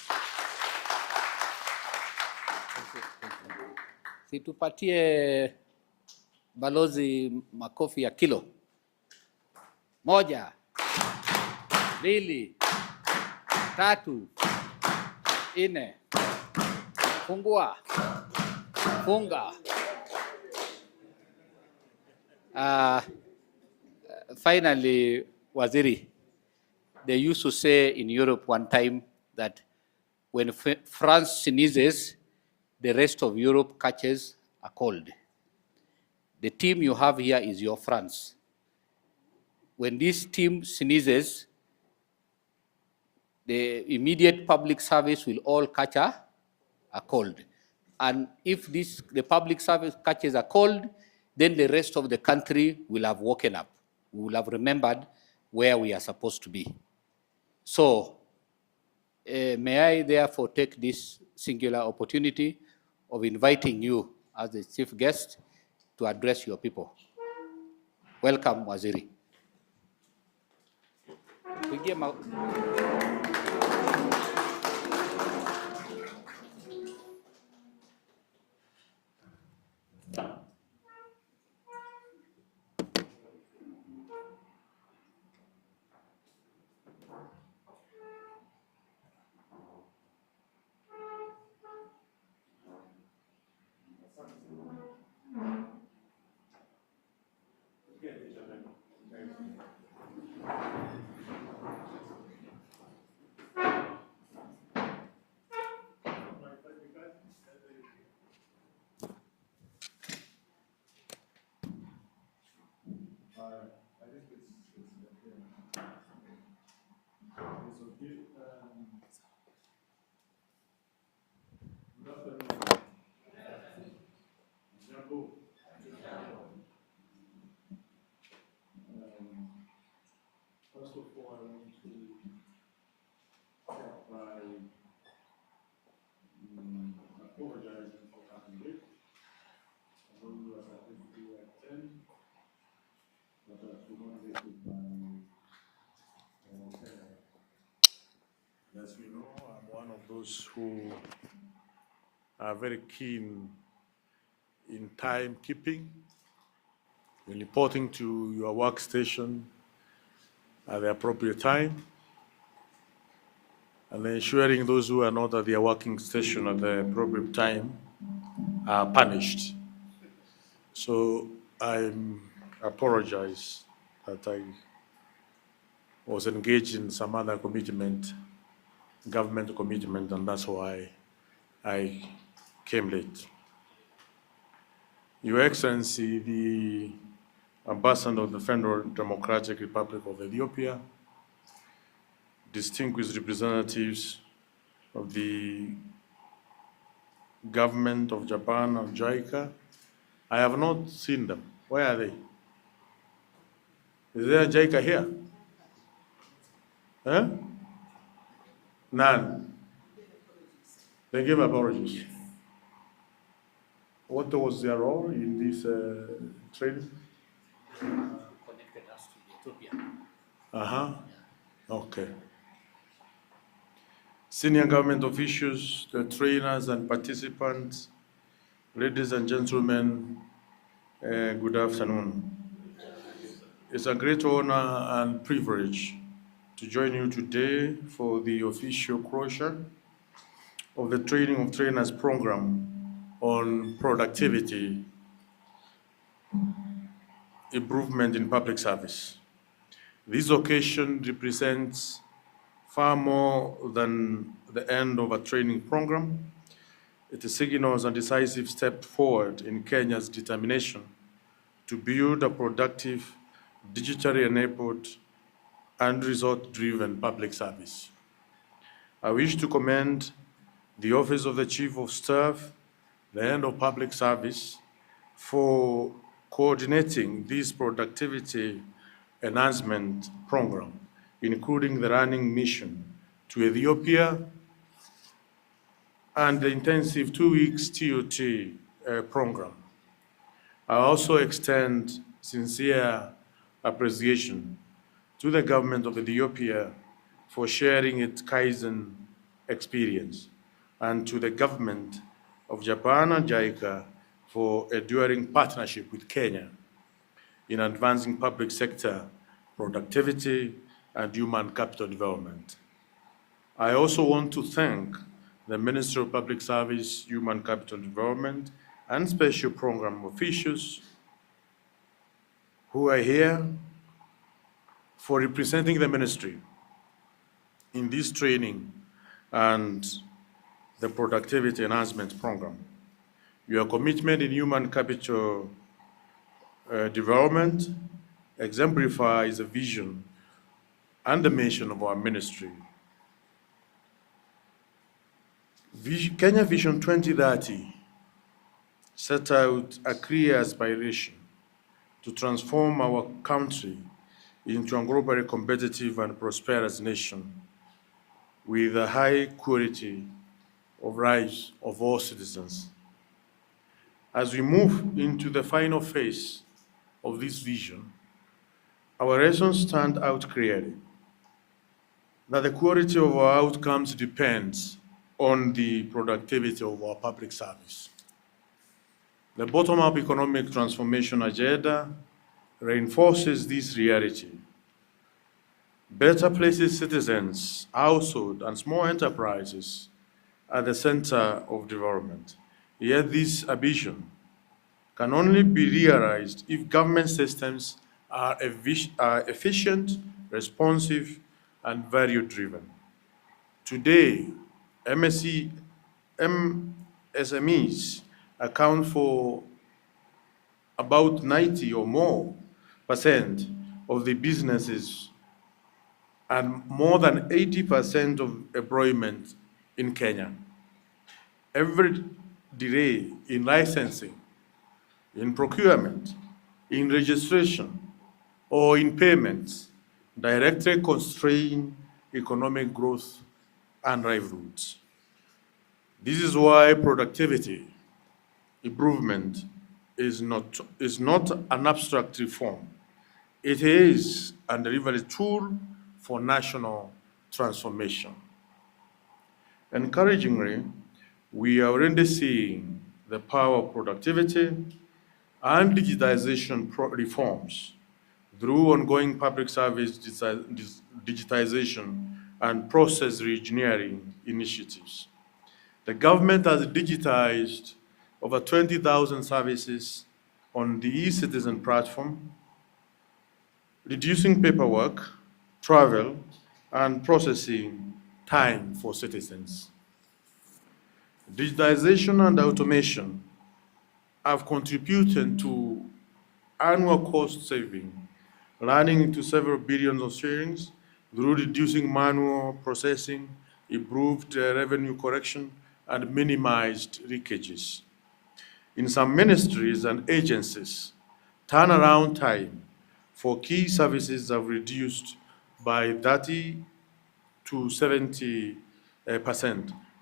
Situpatie balozi makofi ya kilo. Moja, mbili, tatu, nne. Fungua. Funga. Finally, Waziri, they used to say in Europe one time that when France sneezes, the rest of Europe catches a cold. The team you have here is your France. When this team sneezes, the immediate public service will all catch a cold. And if the public service catches a cold, then the rest of the country will have woken up. We will have remembered where we are supposed to be. So, may I therefore take this singular opportunity of inviting you as the chief guest to address your people. Welcome, Waziri. First of all, I want to start by apologizing for having late. I know we were supposed to be at 10, but I was accommodated by As you know, those who are very keen in timekeeping, in reporting to your workstation at the appropriate time, and ensuring those who are not at their working station at the appropriate time are punished. So I apologize that I was engaged in some other commitment, government commitment, and that's why I came late. Your Excellency, the Ambassador of the Federal Democratic Republic of Ethiopia, distinguished representatives of the government of Japan and JICA, I have not seen them. Where are they? Is there a JICA here? Huh? None. They gave apologies. What was their role in this training? Connected us to Ethiopia. Uh-huh. Okay. Senior government officials, the trainers and participants, ladies and gentlemen, good afternoon. It's a great honor and privilege to join you today for the official closure of the Training of Trainers program on productivity improvement in public service. This occasion represents far more than the end of a training program. It signals a decisive step forward in Kenya's determination to build a productive, digitally enabled, and result-driven public service. I wish to commend the Office of the Chief of Staff, the Head of Public Service, for coordinating this productivity enhancement program, including the running mission to Ethiopia and the intensive 2 weeks TOT program. I also extend sincere appreciation to the government of Ethiopia for sharing its Kaizen experience, and to the government of Japan and JICA for enduring partnership with Kenya in advancing public sector productivity and human capital development. I also want to thank the Ministry of Public Service, Human Capital Development, and Special Program officials who are here for representing the ministry in this training and the productivity enhancement program. Your commitment in human capital development exemplifies the vision and the mission of our ministry. Kenya Vision 2030 set out a clear aspiration to transform our country into a globally competitive and prosperous nation with a high quality of lives of all citizens. As we move into the final phase of this vision, our lessons stand out clearly that the quality of our outcomes depends on the productivity of our public service. The bottom-up economic transformation agenda reinforces this reality. Better places citizens, households, and small enterprises at the center of development. Yet this ambition can only be realized if government systems are efficient, responsive, and value-driven. Today, MSMEs account for about 90 or more % of the businesses and more than 80% of employment in Kenya. Every delay in licensing, in procurement, in registration, or in payments directly constrain economic growth and livelihoods. This is why productivity improvement is not an abstract reform. It is a delivery tool for national transformation. Encouragingly, we are already seeing the power of productivity and digitization reforms through ongoing public service digitization and process reengineering initiatives. The government has digitized over 20,000 services on the e-citizen platform, reducing paperwork, travel, and processing time for citizens. Digitization and automation have contributed to annual cost saving, running into several billions of shillings through reducing manual processing, improved revenue collection, and minimized leakages. In some ministries and agencies, turnaround time for key services have reduced by 30 to 70%,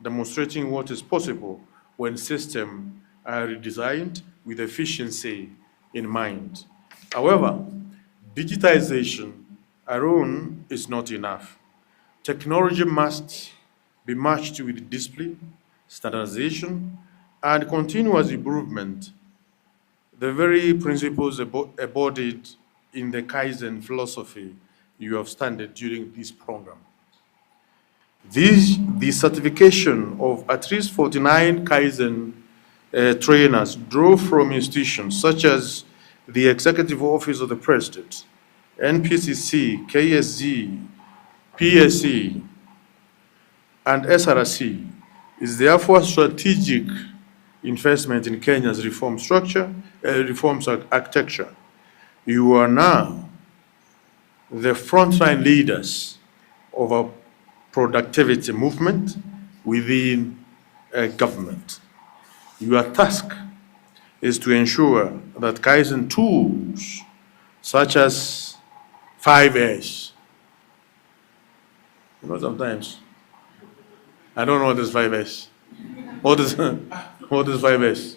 demonstrating what is possible when systems are redesigned with efficiency in mind. However, digitization alone is not enough. Technology must be matched with discipline, standardization, and continuous improvement, the very principles embodied in the Kaizen philosophy you have studied during this program. The certification of at least 49 Kaizen trainers drew from institutions such as the Executive Office of the President, NPCC, KSG, PSE, and SRC is therefore a strategic investment in Kenya's reform structure, reforms architecture. You are now the frontline leaders of a productivity movement within government. Your task is to ensure that Kaizen tools such as 5S, sometimes I don't know what is 5S. What is 5S?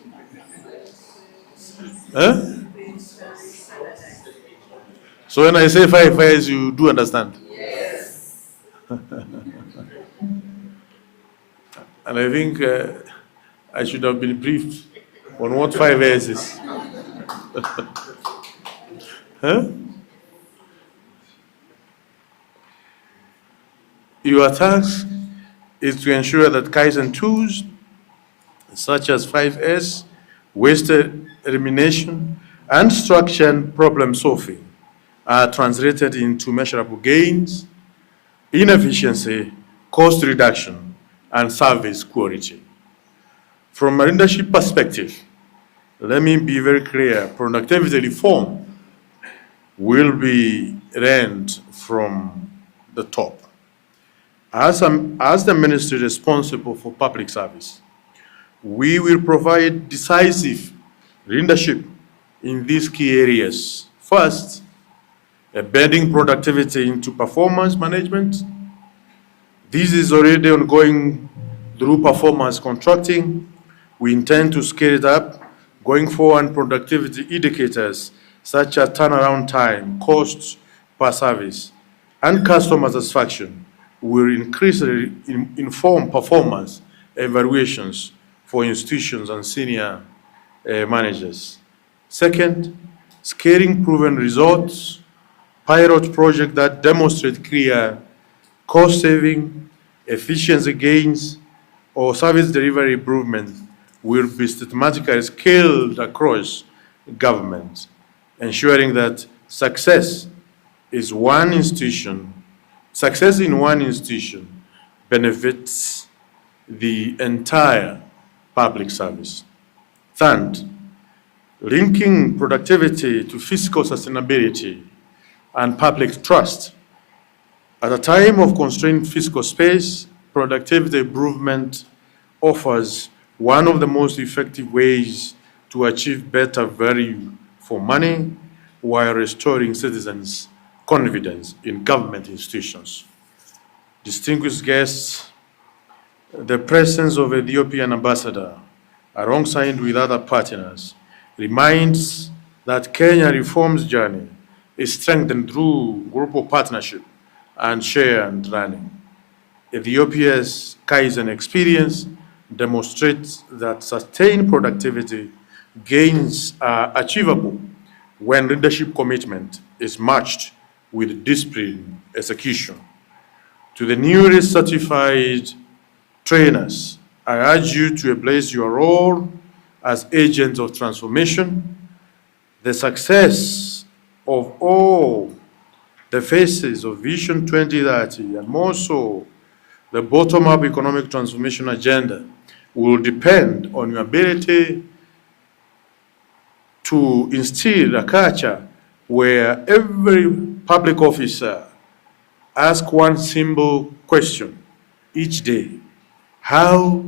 Huh? So when I say 5S, you do understand? Yes. And I think I should have been briefed on what 5S is. Huh? Your task is to ensure that Kaizen tools such as 5S, waste elimination, and structured problem solving are translated into measurable gains in efficiency, cost reduction, and service quality. From a leadership perspective, let me be very clear, productivity reform will be led from the top. As the ministry responsible for public service, we will provide decisive leadership in these key areas. First, embedding productivity into performance management. This is already ongoing through performance contracting. We intend to scale it up going forward. Productivity indicators such as turnaround time, costs per service, and customer satisfaction will increasingly inform performance evaluations for institutions and senior managers. Second, scaling proven results, pilot projects that demonstrate clear cost saving, efficiency gains, or service delivery improvement will be systematically scaled across government, ensuring that success in one institution benefits the entire public service. Third, linking productivity to fiscal sustainability and public trust. At a time of constrained fiscal space, productivity improvement offers one of the most effective ways to achieve better value for money while restoring citizens' confidence in government institutions. Distinguished guests, the presence of Ethiopian ambassador alongside with other partners reminds that Kenya reforms journey is strengthened through global partnership and shared learning. Ethiopia's Kaizen experience demonstrates that sustained productivity gains are achievable when leadership commitment is matched with disciplined execution. To the newly certified trainers, I urge you to embrace your role as agents of transformation. The success of all the phases of Vision 2030, and more so the bottom-up economic transformation agenda, will depend on your ability to instill a culture where every public officer asks one simple question each day: how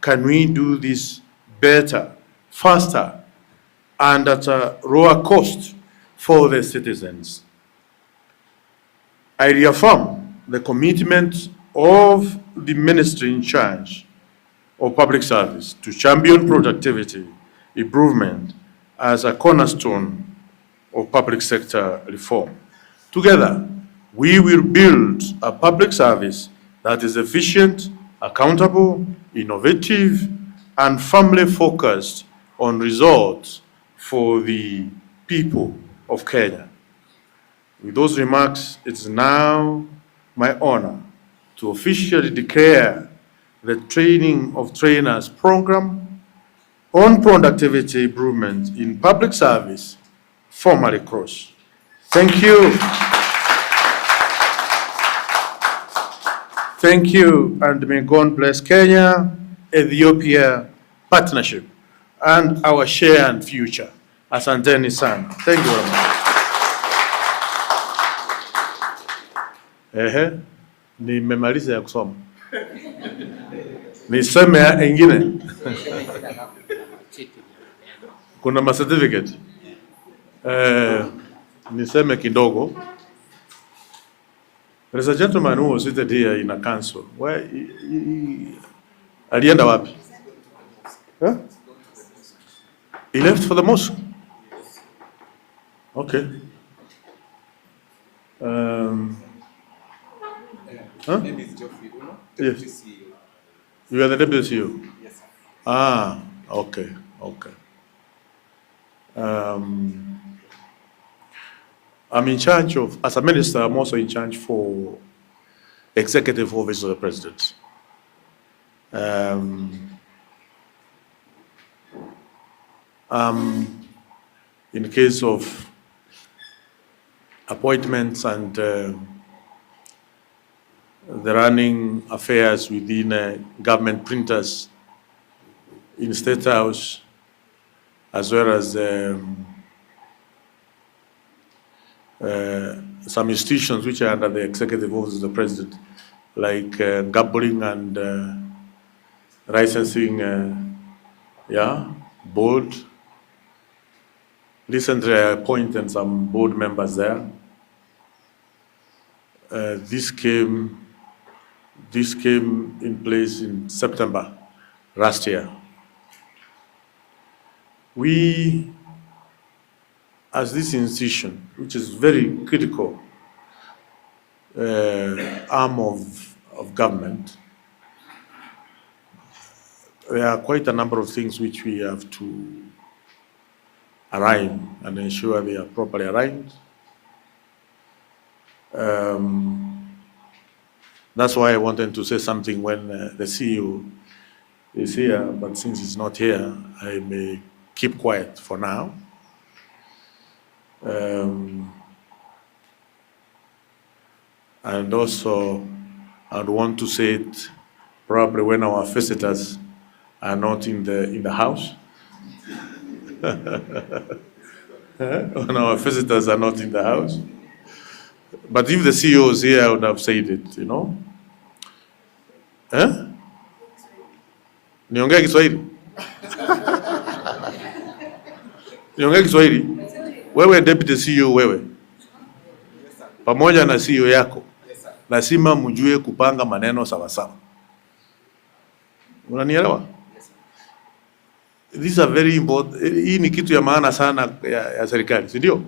can we do this better, faster, and at a lower cost for the citizens? I reaffirm the commitment of the ministry in charge of public service to champion productivity improvement as a cornerstone of public sector reform. Together, we will build a public service that is efficient, accountable, innovative, and firmly focused on results for the people of Kenya. With those remarks, it's now my honor to officially declare the Training of Trainers program on productivity improvement in public service formally closed. Thank you. Thank you, and may God bless Kenya, Ethiopia partnership, and our shared future. Asanteni sana. Thank you very much. Nimemaliza ya kusoma. Niseme ingine. Kuna ma certificate. Niseme kidogo. There's a gentleman who was seated here in a council. Where alienda wapi? Huh? He left for the mosque. Okay. Huh? Yes. You are the deputy CEO? Yes. Ah, okay, okay. I'm in charge of, as a minister, I'm also in charge for executive office of the president. In case of appointments and the running affairs within government printers in State House, as well as some institutions which are under the executive office of the president, like gambling and licensing, board. Recently, I appointed some board members there. This came in place in September last year. We, as this institution, which is very critical arm of government, there are quite a number of things which we have to align and ensure they are properly aligned. That's why I wanted to say something when the CEO is here, but since he's not here, I may keep quiet for now. And also, I'd want to say it probably when our visitors are not in the house. When our visitors are not in the house. But if the CEO is here, I would have said it, you know. Niongea Kiswahili? Niongea Kiswahili? Wewe deputy CEO wewe. Pamoja na CEO yako. Lazima mjue kupanga maneno sawa sawa. Unanielewa? These are very important. Hii ni kitu ya maana sana ya serikali, si ndio?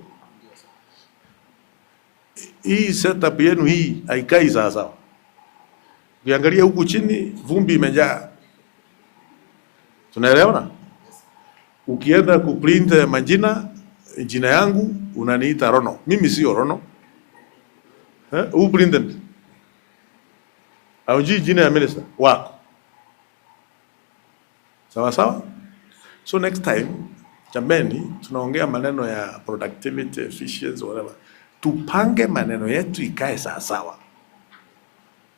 Hii setup yenu hii haikai sawa sawa. Ukiangalia huku chini vumbi imejaa. Tunaelewana? Ukienda kuprint majina, jina yangu unaniita Rono. Mimi sio Rono. Who printed? Aujui jina ya minister wako. Sawa sawa? So next time, jameni, tunaongea maneno ya productivity, efficiency, whatever. Tupange maneno yetu ikae sawa sawa.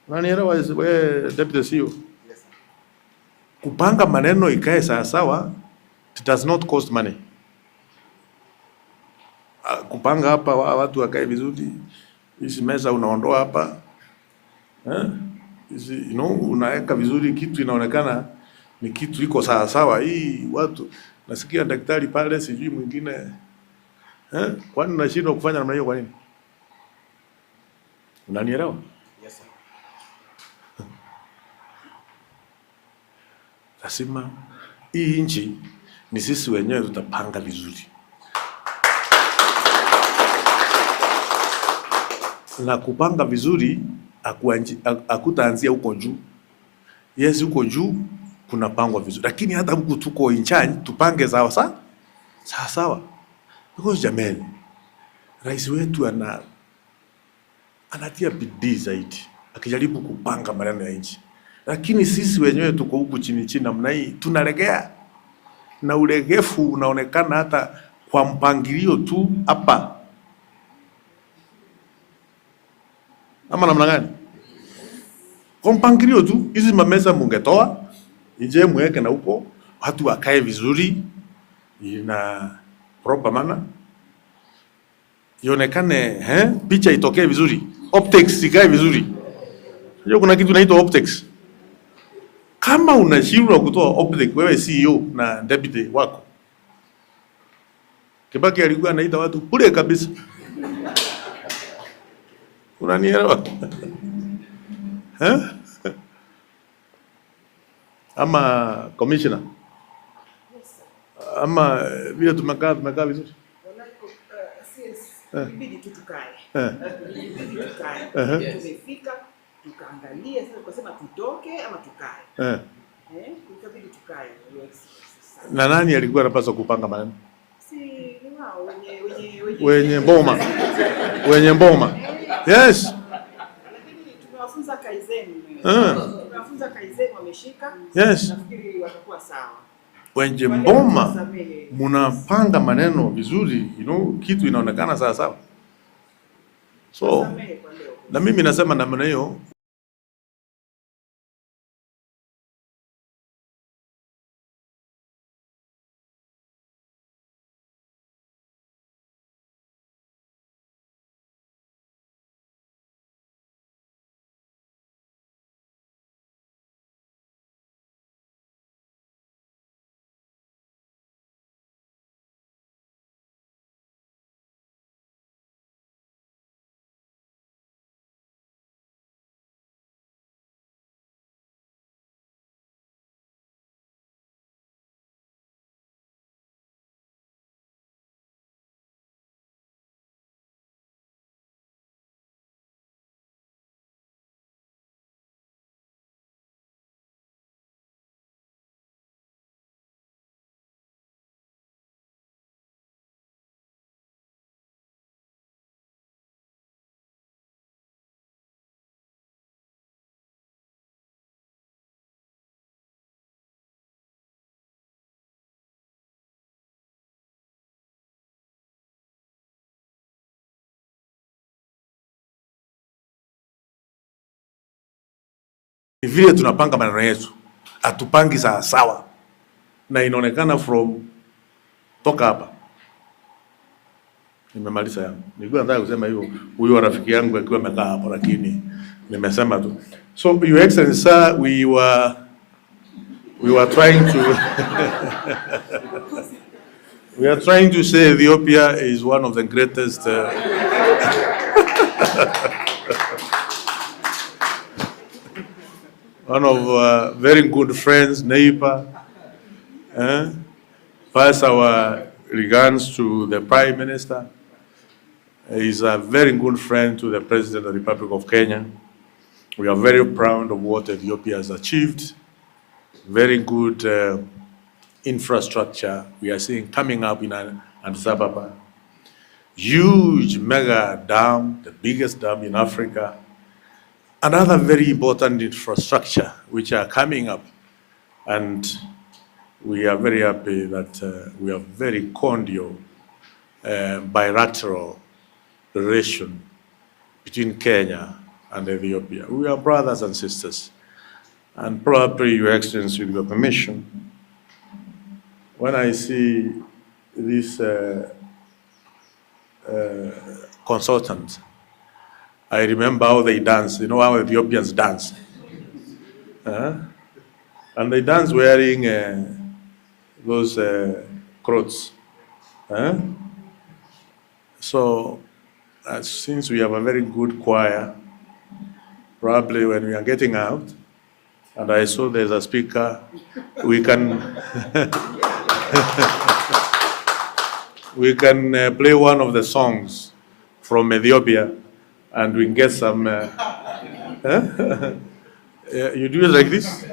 Unanielewa wewe deputy CEO? Kupanga maneno ikae sawa sawa, it does not cost money. Kupanga hapa watu wakae vizuri, hizi meza unaondoa hapa, hizi unaweka vizuri, kitu inaonekana ni kitu iko sawa sawa. Hii watu nasikia daktari pale, sijui mwingine, kwani unashindwa kufanya namna hiyo kwa nini? Unanielewa? Yes sir. Lazima hii nchi ni sisi wenyewe tutapanga vizuri. Na kupanga vizuri hakutaanzia huko juu. Yes, huko juu kuna pangwa vizuri, lakini hata huku tuko in charge tupange sawa sawa. Because jamani, rais wetu anatia bidii zaidi akijaribu kupanga maneno ya nchi, lakini sisi wenyewe tuko huku chini namna hii tunalegea, na ulegefu unaonekana hata kwa mpangilio tu hapa. Ama namna gani? Kwa mpangilio tu, hizi mamesa mungetoa nje mweke na huko watu wakae vizuri ina proper manner, ionekane picha itokee vizuri, optics ikae vizuri. Unajua kuna kitu inaitwa optics. Kama unashindwa kutoa optics, wewe CEO na deputy wako, Kibaki alikuwa anaita watu bure kabisa. Unanielewa? Ama commissioner, ama vile tumekaa vizuri. Ibidi tu tukae. Tumefika tukaangalia sasa, tukasema tutoke ama tukae. Ikabidi tukae. Na nani alikuwa anapaswa kupanga maneno? Si ni wao wenye mboma. Yes. Tumewafunza Kaizen. Tumewafunza Kaizen wameshika. Yes. Nafikiri watakuwa sawa. Wenye mboma munapanga maneno vizuri, kitu inaonekana sawa sawa. So na mimi nasema namna hiyo. Vile tunapanga maneno yetu, atupangi sawa sawa, na inaonekana from toka hapa. Nimemaliza yangu. Nilikuwa nataka kusema hiyo, huyo rafiki yangu akiwa amekaa hapo, lakini nimesema tu. So your excellency sir, we were trying to we are trying to say Ethiopia is one of the greatest one of very good friends, neighbor. Pass our regards to the Prime Minister. He's a very good friend to the President of the Republic of Kenya. We are very proud of what Ethiopia has achieved. Very good infrastructure we are seeing coming up in Addis Ababa. Huge mega dam, the biggest dam in Africa. Another very important infrastructure which are coming up. And we are very happy that we have very cordial bilateral relation between Kenya and Ethiopia. We are brothers and sisters. And probably, Your Excellency, with your permission, when I see this consultant, I remember how they dance. You know how Ethiopians dance. And they dance wearing those clothes. So, since we have a very good choir, probably when we are getting out, and I saw there's a speaker, we can we can play one of the songs from Ethiopia, and we can get some. You do it like this,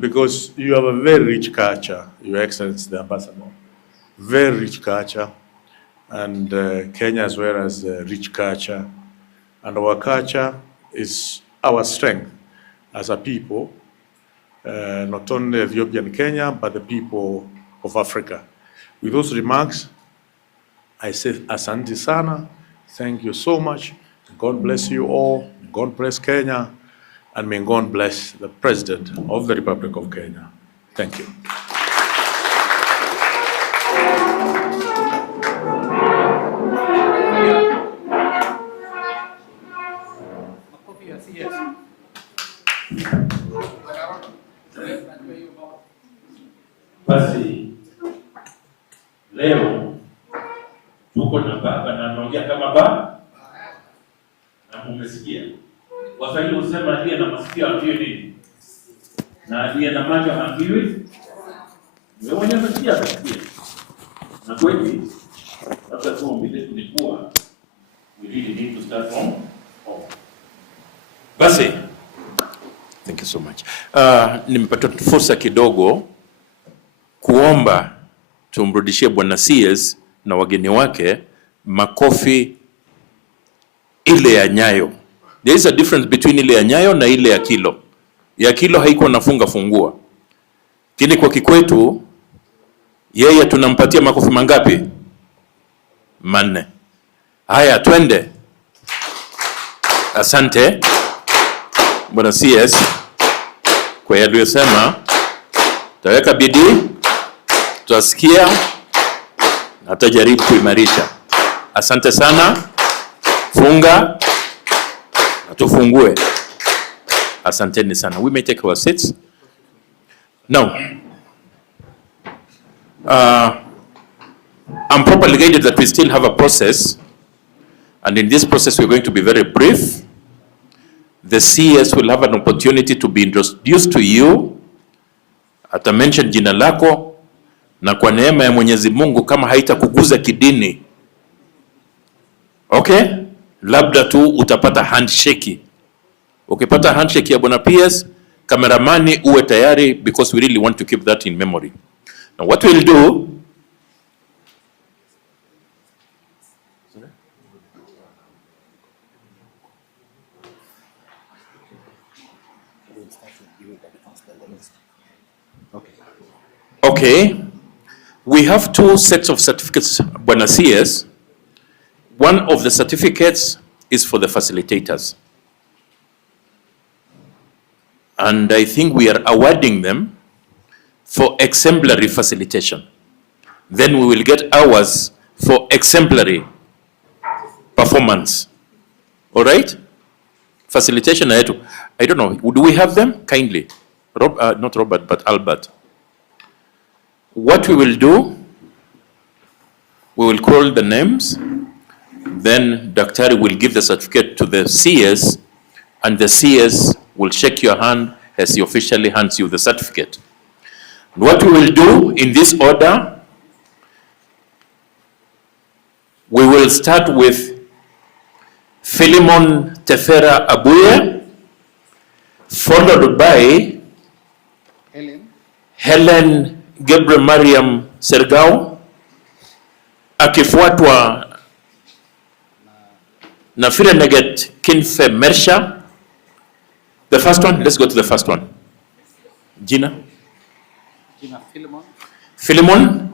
because you have a very rich culture, Your Excellency, the Ambassador. Very rich culture, and Kenya as well as rich culture, and our culture is our strength as a people, not only Ethiopian Kenya, but the people of Africa. With those remarks, I say asante sana, thank you so much, God bless you all, God bless Kenya, and may God bless the President of the Republic of Kenya. Thank you. Basi leo tuko na baba na anaongea kama baba, na mumesikia. Waswahili husema aliye na masikio ambiwe nini, na aliye na macho ambiwe. Wewe mwenyewe umesikia basi. Na kweli labda tu mbele tulikuwa we really need to start from home. Basi, thank you so much. Nimepata fursa kidogo kuomba tumrudishie Bwana CS na wageni wake makofi ile ya Nyayo. There is a difference between ile ya Nyayo na ile ya Kilo. Ya Kilo haiko nafunga fungua. Kini kwa Kikwetu, yeye tunampatia makofi mangapi? Manne. Haya, twende. Asante Bwana CS kwa yaliyosema. Taweka bidii, tutasikia na tutajaribu kuimarisha. Asante sana. Funga na tufungue. Asanteni sana. We may take our seats. Now, I'm properly guided that we still have a process, and in this process we're going to be very brief. The CS will have an opportunity to be introduced to you. Ata mention jina lako, na kwa neema ya Mwenyezi Mungu kama haitakuguza kidini, okay, labda tu utapata handshake. Ukipata handshake ya Bwana PS, kameramani uwe tayari, because we really want to keep that in memory. Now what we'll do, okay, we have two sets of certificates, Bwana CS. One of the certificates is for the facilitators. And I think we are awarding them for exemplary facilitation. Then we will get ours for exemplary performance. All right? Facilitation, I don't know, do we have them? Kindly. Not Robert, but Albert. What we will do, we will call the names, then Dr. will give the certificate to the CS, and the CS will shake your hand as he officially hands you the certificate. What we will do in this order, we will start with Philemon Tefera Abuye, followed by Helen Gabriel Mariam Sergao, akifuatwa na Fireneget Kinfe Mersha. The first one, let's go to the first one. Gina? Gina Philemon. Philemon?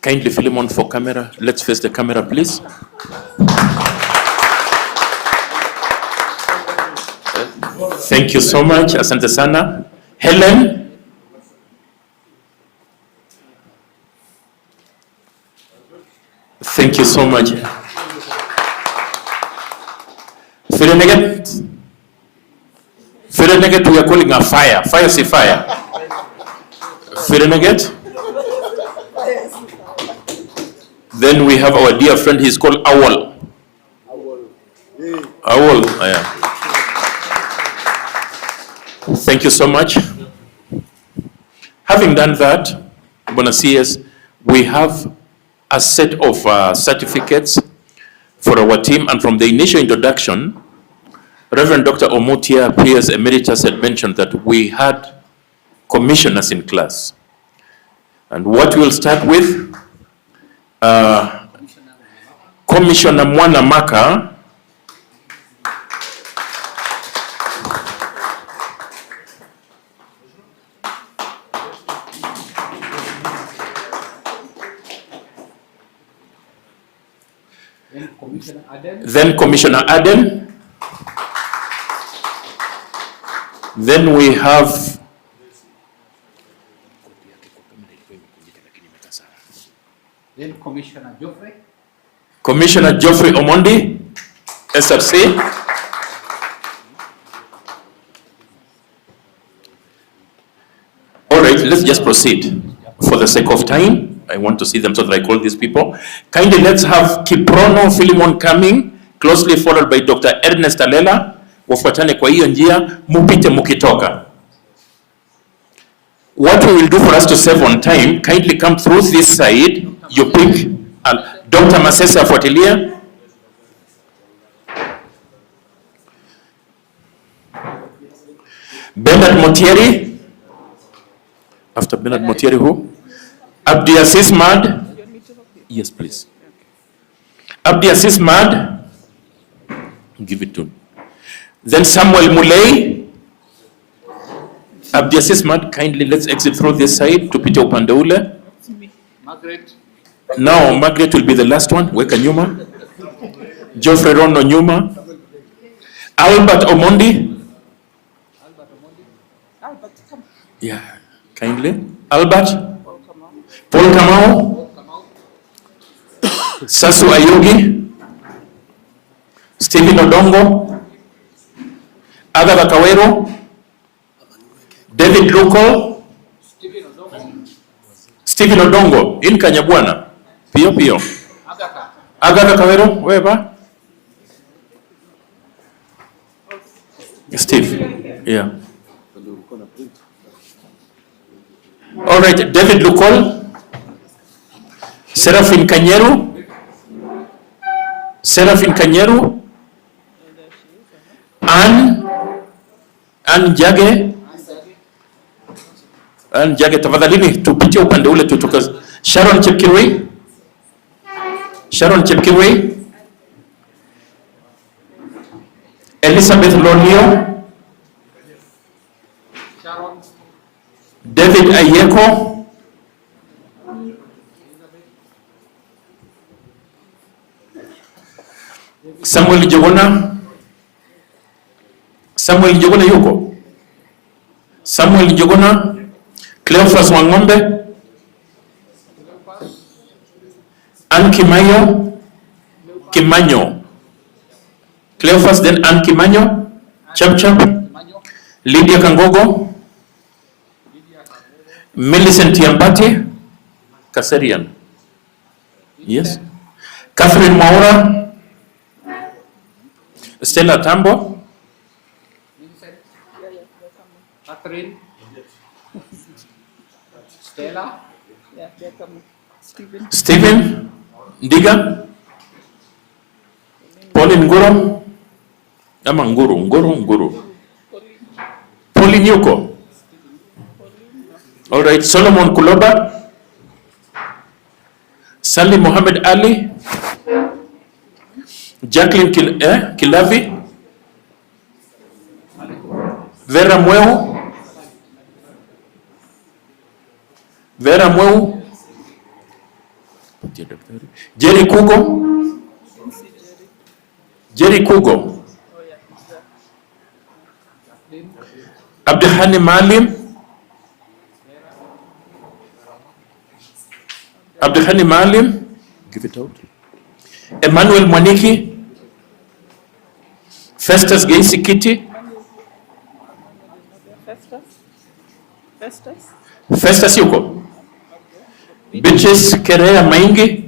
Kindly Philemon for camera. Let's face the camera, please. Thank you so much, asante sana. Helen? Thank you so much. Fireneget? Fireneget, we are calling a fire. Fire, say fire. Fireneget? Then we have our dear friend, he's called Awol. Awol, yeah. Thank you so much. Having done that, Bona CS, we have a set of certificates for our team, and from the initial introduction, Reverend Dr. Omotia, PS Emeritus, had mentioned that we had commissioners in class. And what we'll start with, Commissioner Mwana Maka, then Commissioner Aden, then we have Then Commissioner Geoffrey. Commissioner Geoffrey Omondi, SRC. All right, let's just proceed. For the sake of time, I want to see them so that I call these people. Kindly let's have Kiprono Philemon coming, closely followed by Dr. Ernest Alela. Wafuatane kwa hiyo njia, mupite mukitoka. What we will do for us to save on time, kindly come through this side. You pick Dr. Masesa afuatilia. Bernard Motieri. After Bernard Motieri, who? Abdiaziz Mad. Yes, please. Abdiaziz Mad. Give it to him. Then Samuel Mulei. Abdiaziz Mad, kindly let's exit through this side to Peter Upandeule. Margaret. Now, Margaret will be the last one. Weka nyuma. Geoffrey Rono nyuma. Albert Omondi. Yeah, kindly. Albert. Paul Kamau. Sasu Ayugi. Stephen Odongo. Agatha Kawero. David Luko. Stephen Odongo. In Kanyabwana. Pio Pio. Agatha Kawero. Wherever? Steve. Yeah. All right, David Lukol. Seraphine Kanyeru. Seraphine Kanyeru. Ann Jage. Ann Jage, tafadhalini tupitie upande ule tutoka. Sharon Chepkirui. Sharon Chepkirui. Elizabeth Lonio. David Ayeko. Samuel Njogona. Samuel Njogona yuko. Samuel Njogona. Cleophas Wangombe. Ann Kimayo. Kimanyo. Cleophas, then Ann Kimanyo. Chap Chap. Lydia Kangogo. Millicent Yambati. Kaserian. Yes. Catherine Maura. Stella Tambo. Catherine. Stella. Yeah, they're coming. Stephen. Stephen Ndiga. Pauline Nguru, ama Nguru. Pauline yuko. All right, Solomon Kuloba, Salim Mohammed Ali, Jacqueline Kilavi, Vera Mweu, Jerry Kugo, Abdulhani Maalim, give it out. Emmanuel Mwaniki, Festus Geisi Kiti, Festus yuko, Beatrice Kerea Maingi,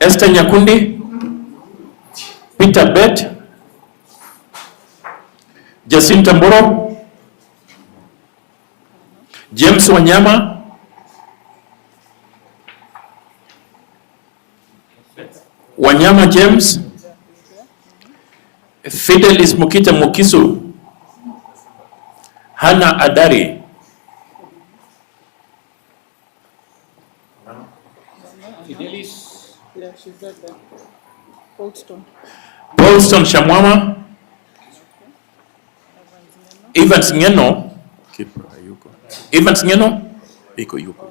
Esther Nyakundi, Peter Bet, Jacinta Mboro, James Wanyama, James, Fidelis Mukita Mukisu, Hannah Adari, Fidelis. Yeah, she's there. Paulston Shamwama, Evans Ngeno, Iko yuko.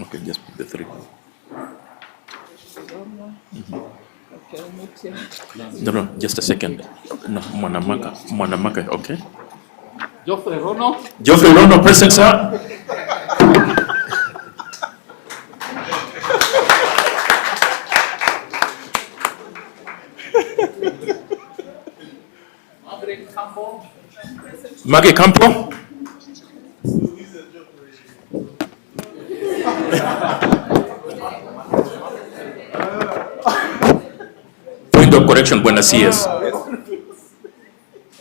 Okay, just put the three. No, just a second. No, Mwanamaka, okay. Geoffrey Rono, present, sir. Maggie Campo. Point of correction, Buenos Dias.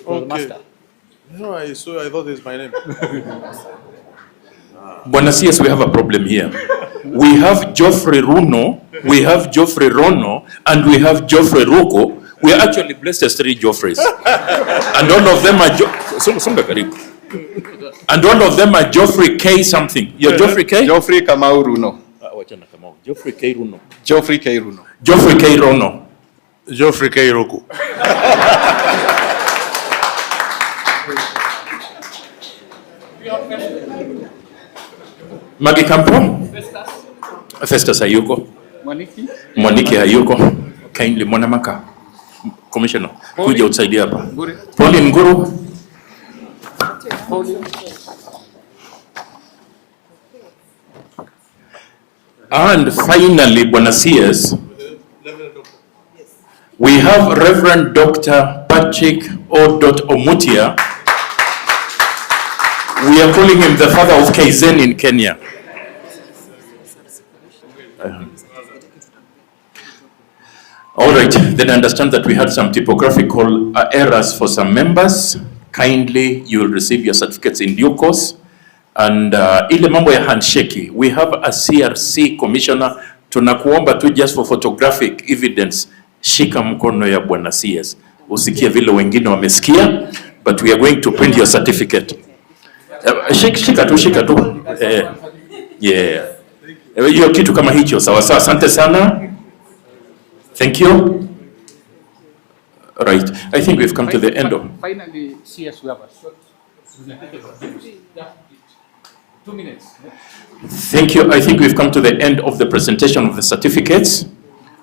Okay. No, I thought it's my name. Buenos Dias, we have a problem here. We have Geoffrey Rono, and we have Geoffrey Ruko. We are actually blessed as three Geoffreys. And all of them are and all of them are Geoffrey K something. You're Geoffrey K? Geoffrey Kamau Runo. Geoffrey K Runo. Geoffrey K Runo. Geoffrey K Rono. Geoffrey K Roku. Maggie Campo? Festus Hayuko. Mwaniki Hayuko. Kindly Mwanamaka. Commissioner, kuja utusaidia hapa. Pauline Nguru. And finally, Buenos Dias, we have Reverend Dr. Patrick O. Omutia. We are calling him the father of Kaizen in Kenya. All right, then understand that we had some typographical errors for some members. Kindly, you will receive your certificates in due course. And ile mambo ya handshake, we have a CRC commissioner, tunakuomba tu just for photographic evidence, shika mkono ya Bwana CS. Usikie vile wengine wamesikia, but we are going to print your certificate. Shika tu. Yeah. Hiyo kitu kama hicho, sawa sawa, asante sana. Thank you. Right. I think we've come to the end of. Finally, CS, we have a short. 2 minutes. Thank you. I think we've come to the end of the presentation of the certificates.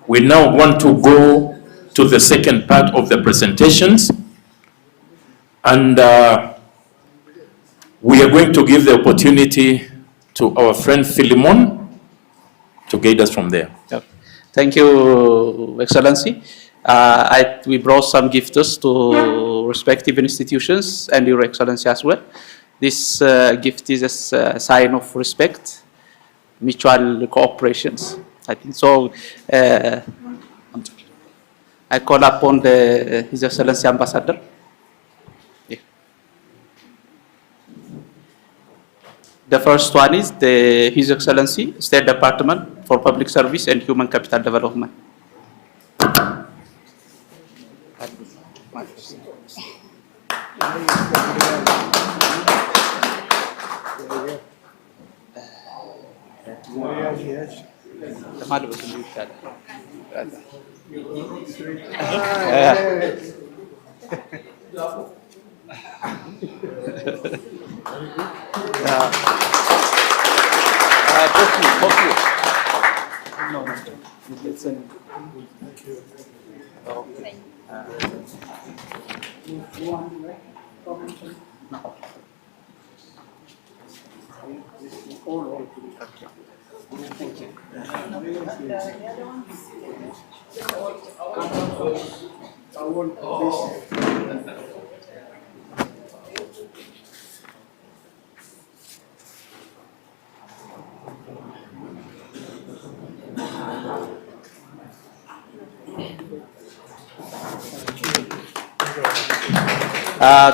We now want to go to the second part of the presentations. And we are going to give the opportunity to our friend Philemon to guide us from there. Yeah. Thank you, Excellency. We brought some gifts to respective institutions and Your Excellency as well. This gift is a sign of respect, mutual cooperations. I think so. I call upon His Excellency Ambassador. Yeah. The first one is His Excellency, State Department for Public Service and Human Capital Development.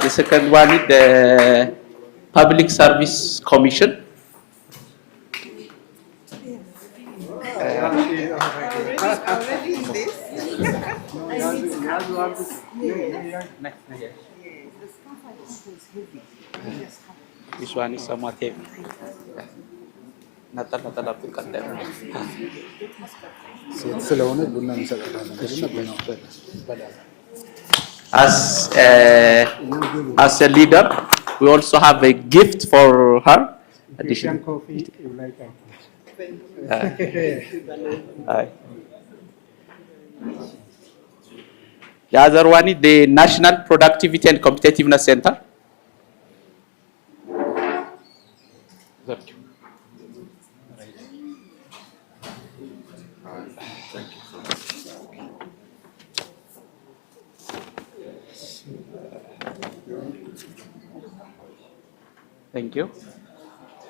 The second one is the Public Service Commission. This one is somewhat heavy. As a leader, we also have a gift for her. Addition. The other one is the National Productivity and Competitiveness Center. Thank you.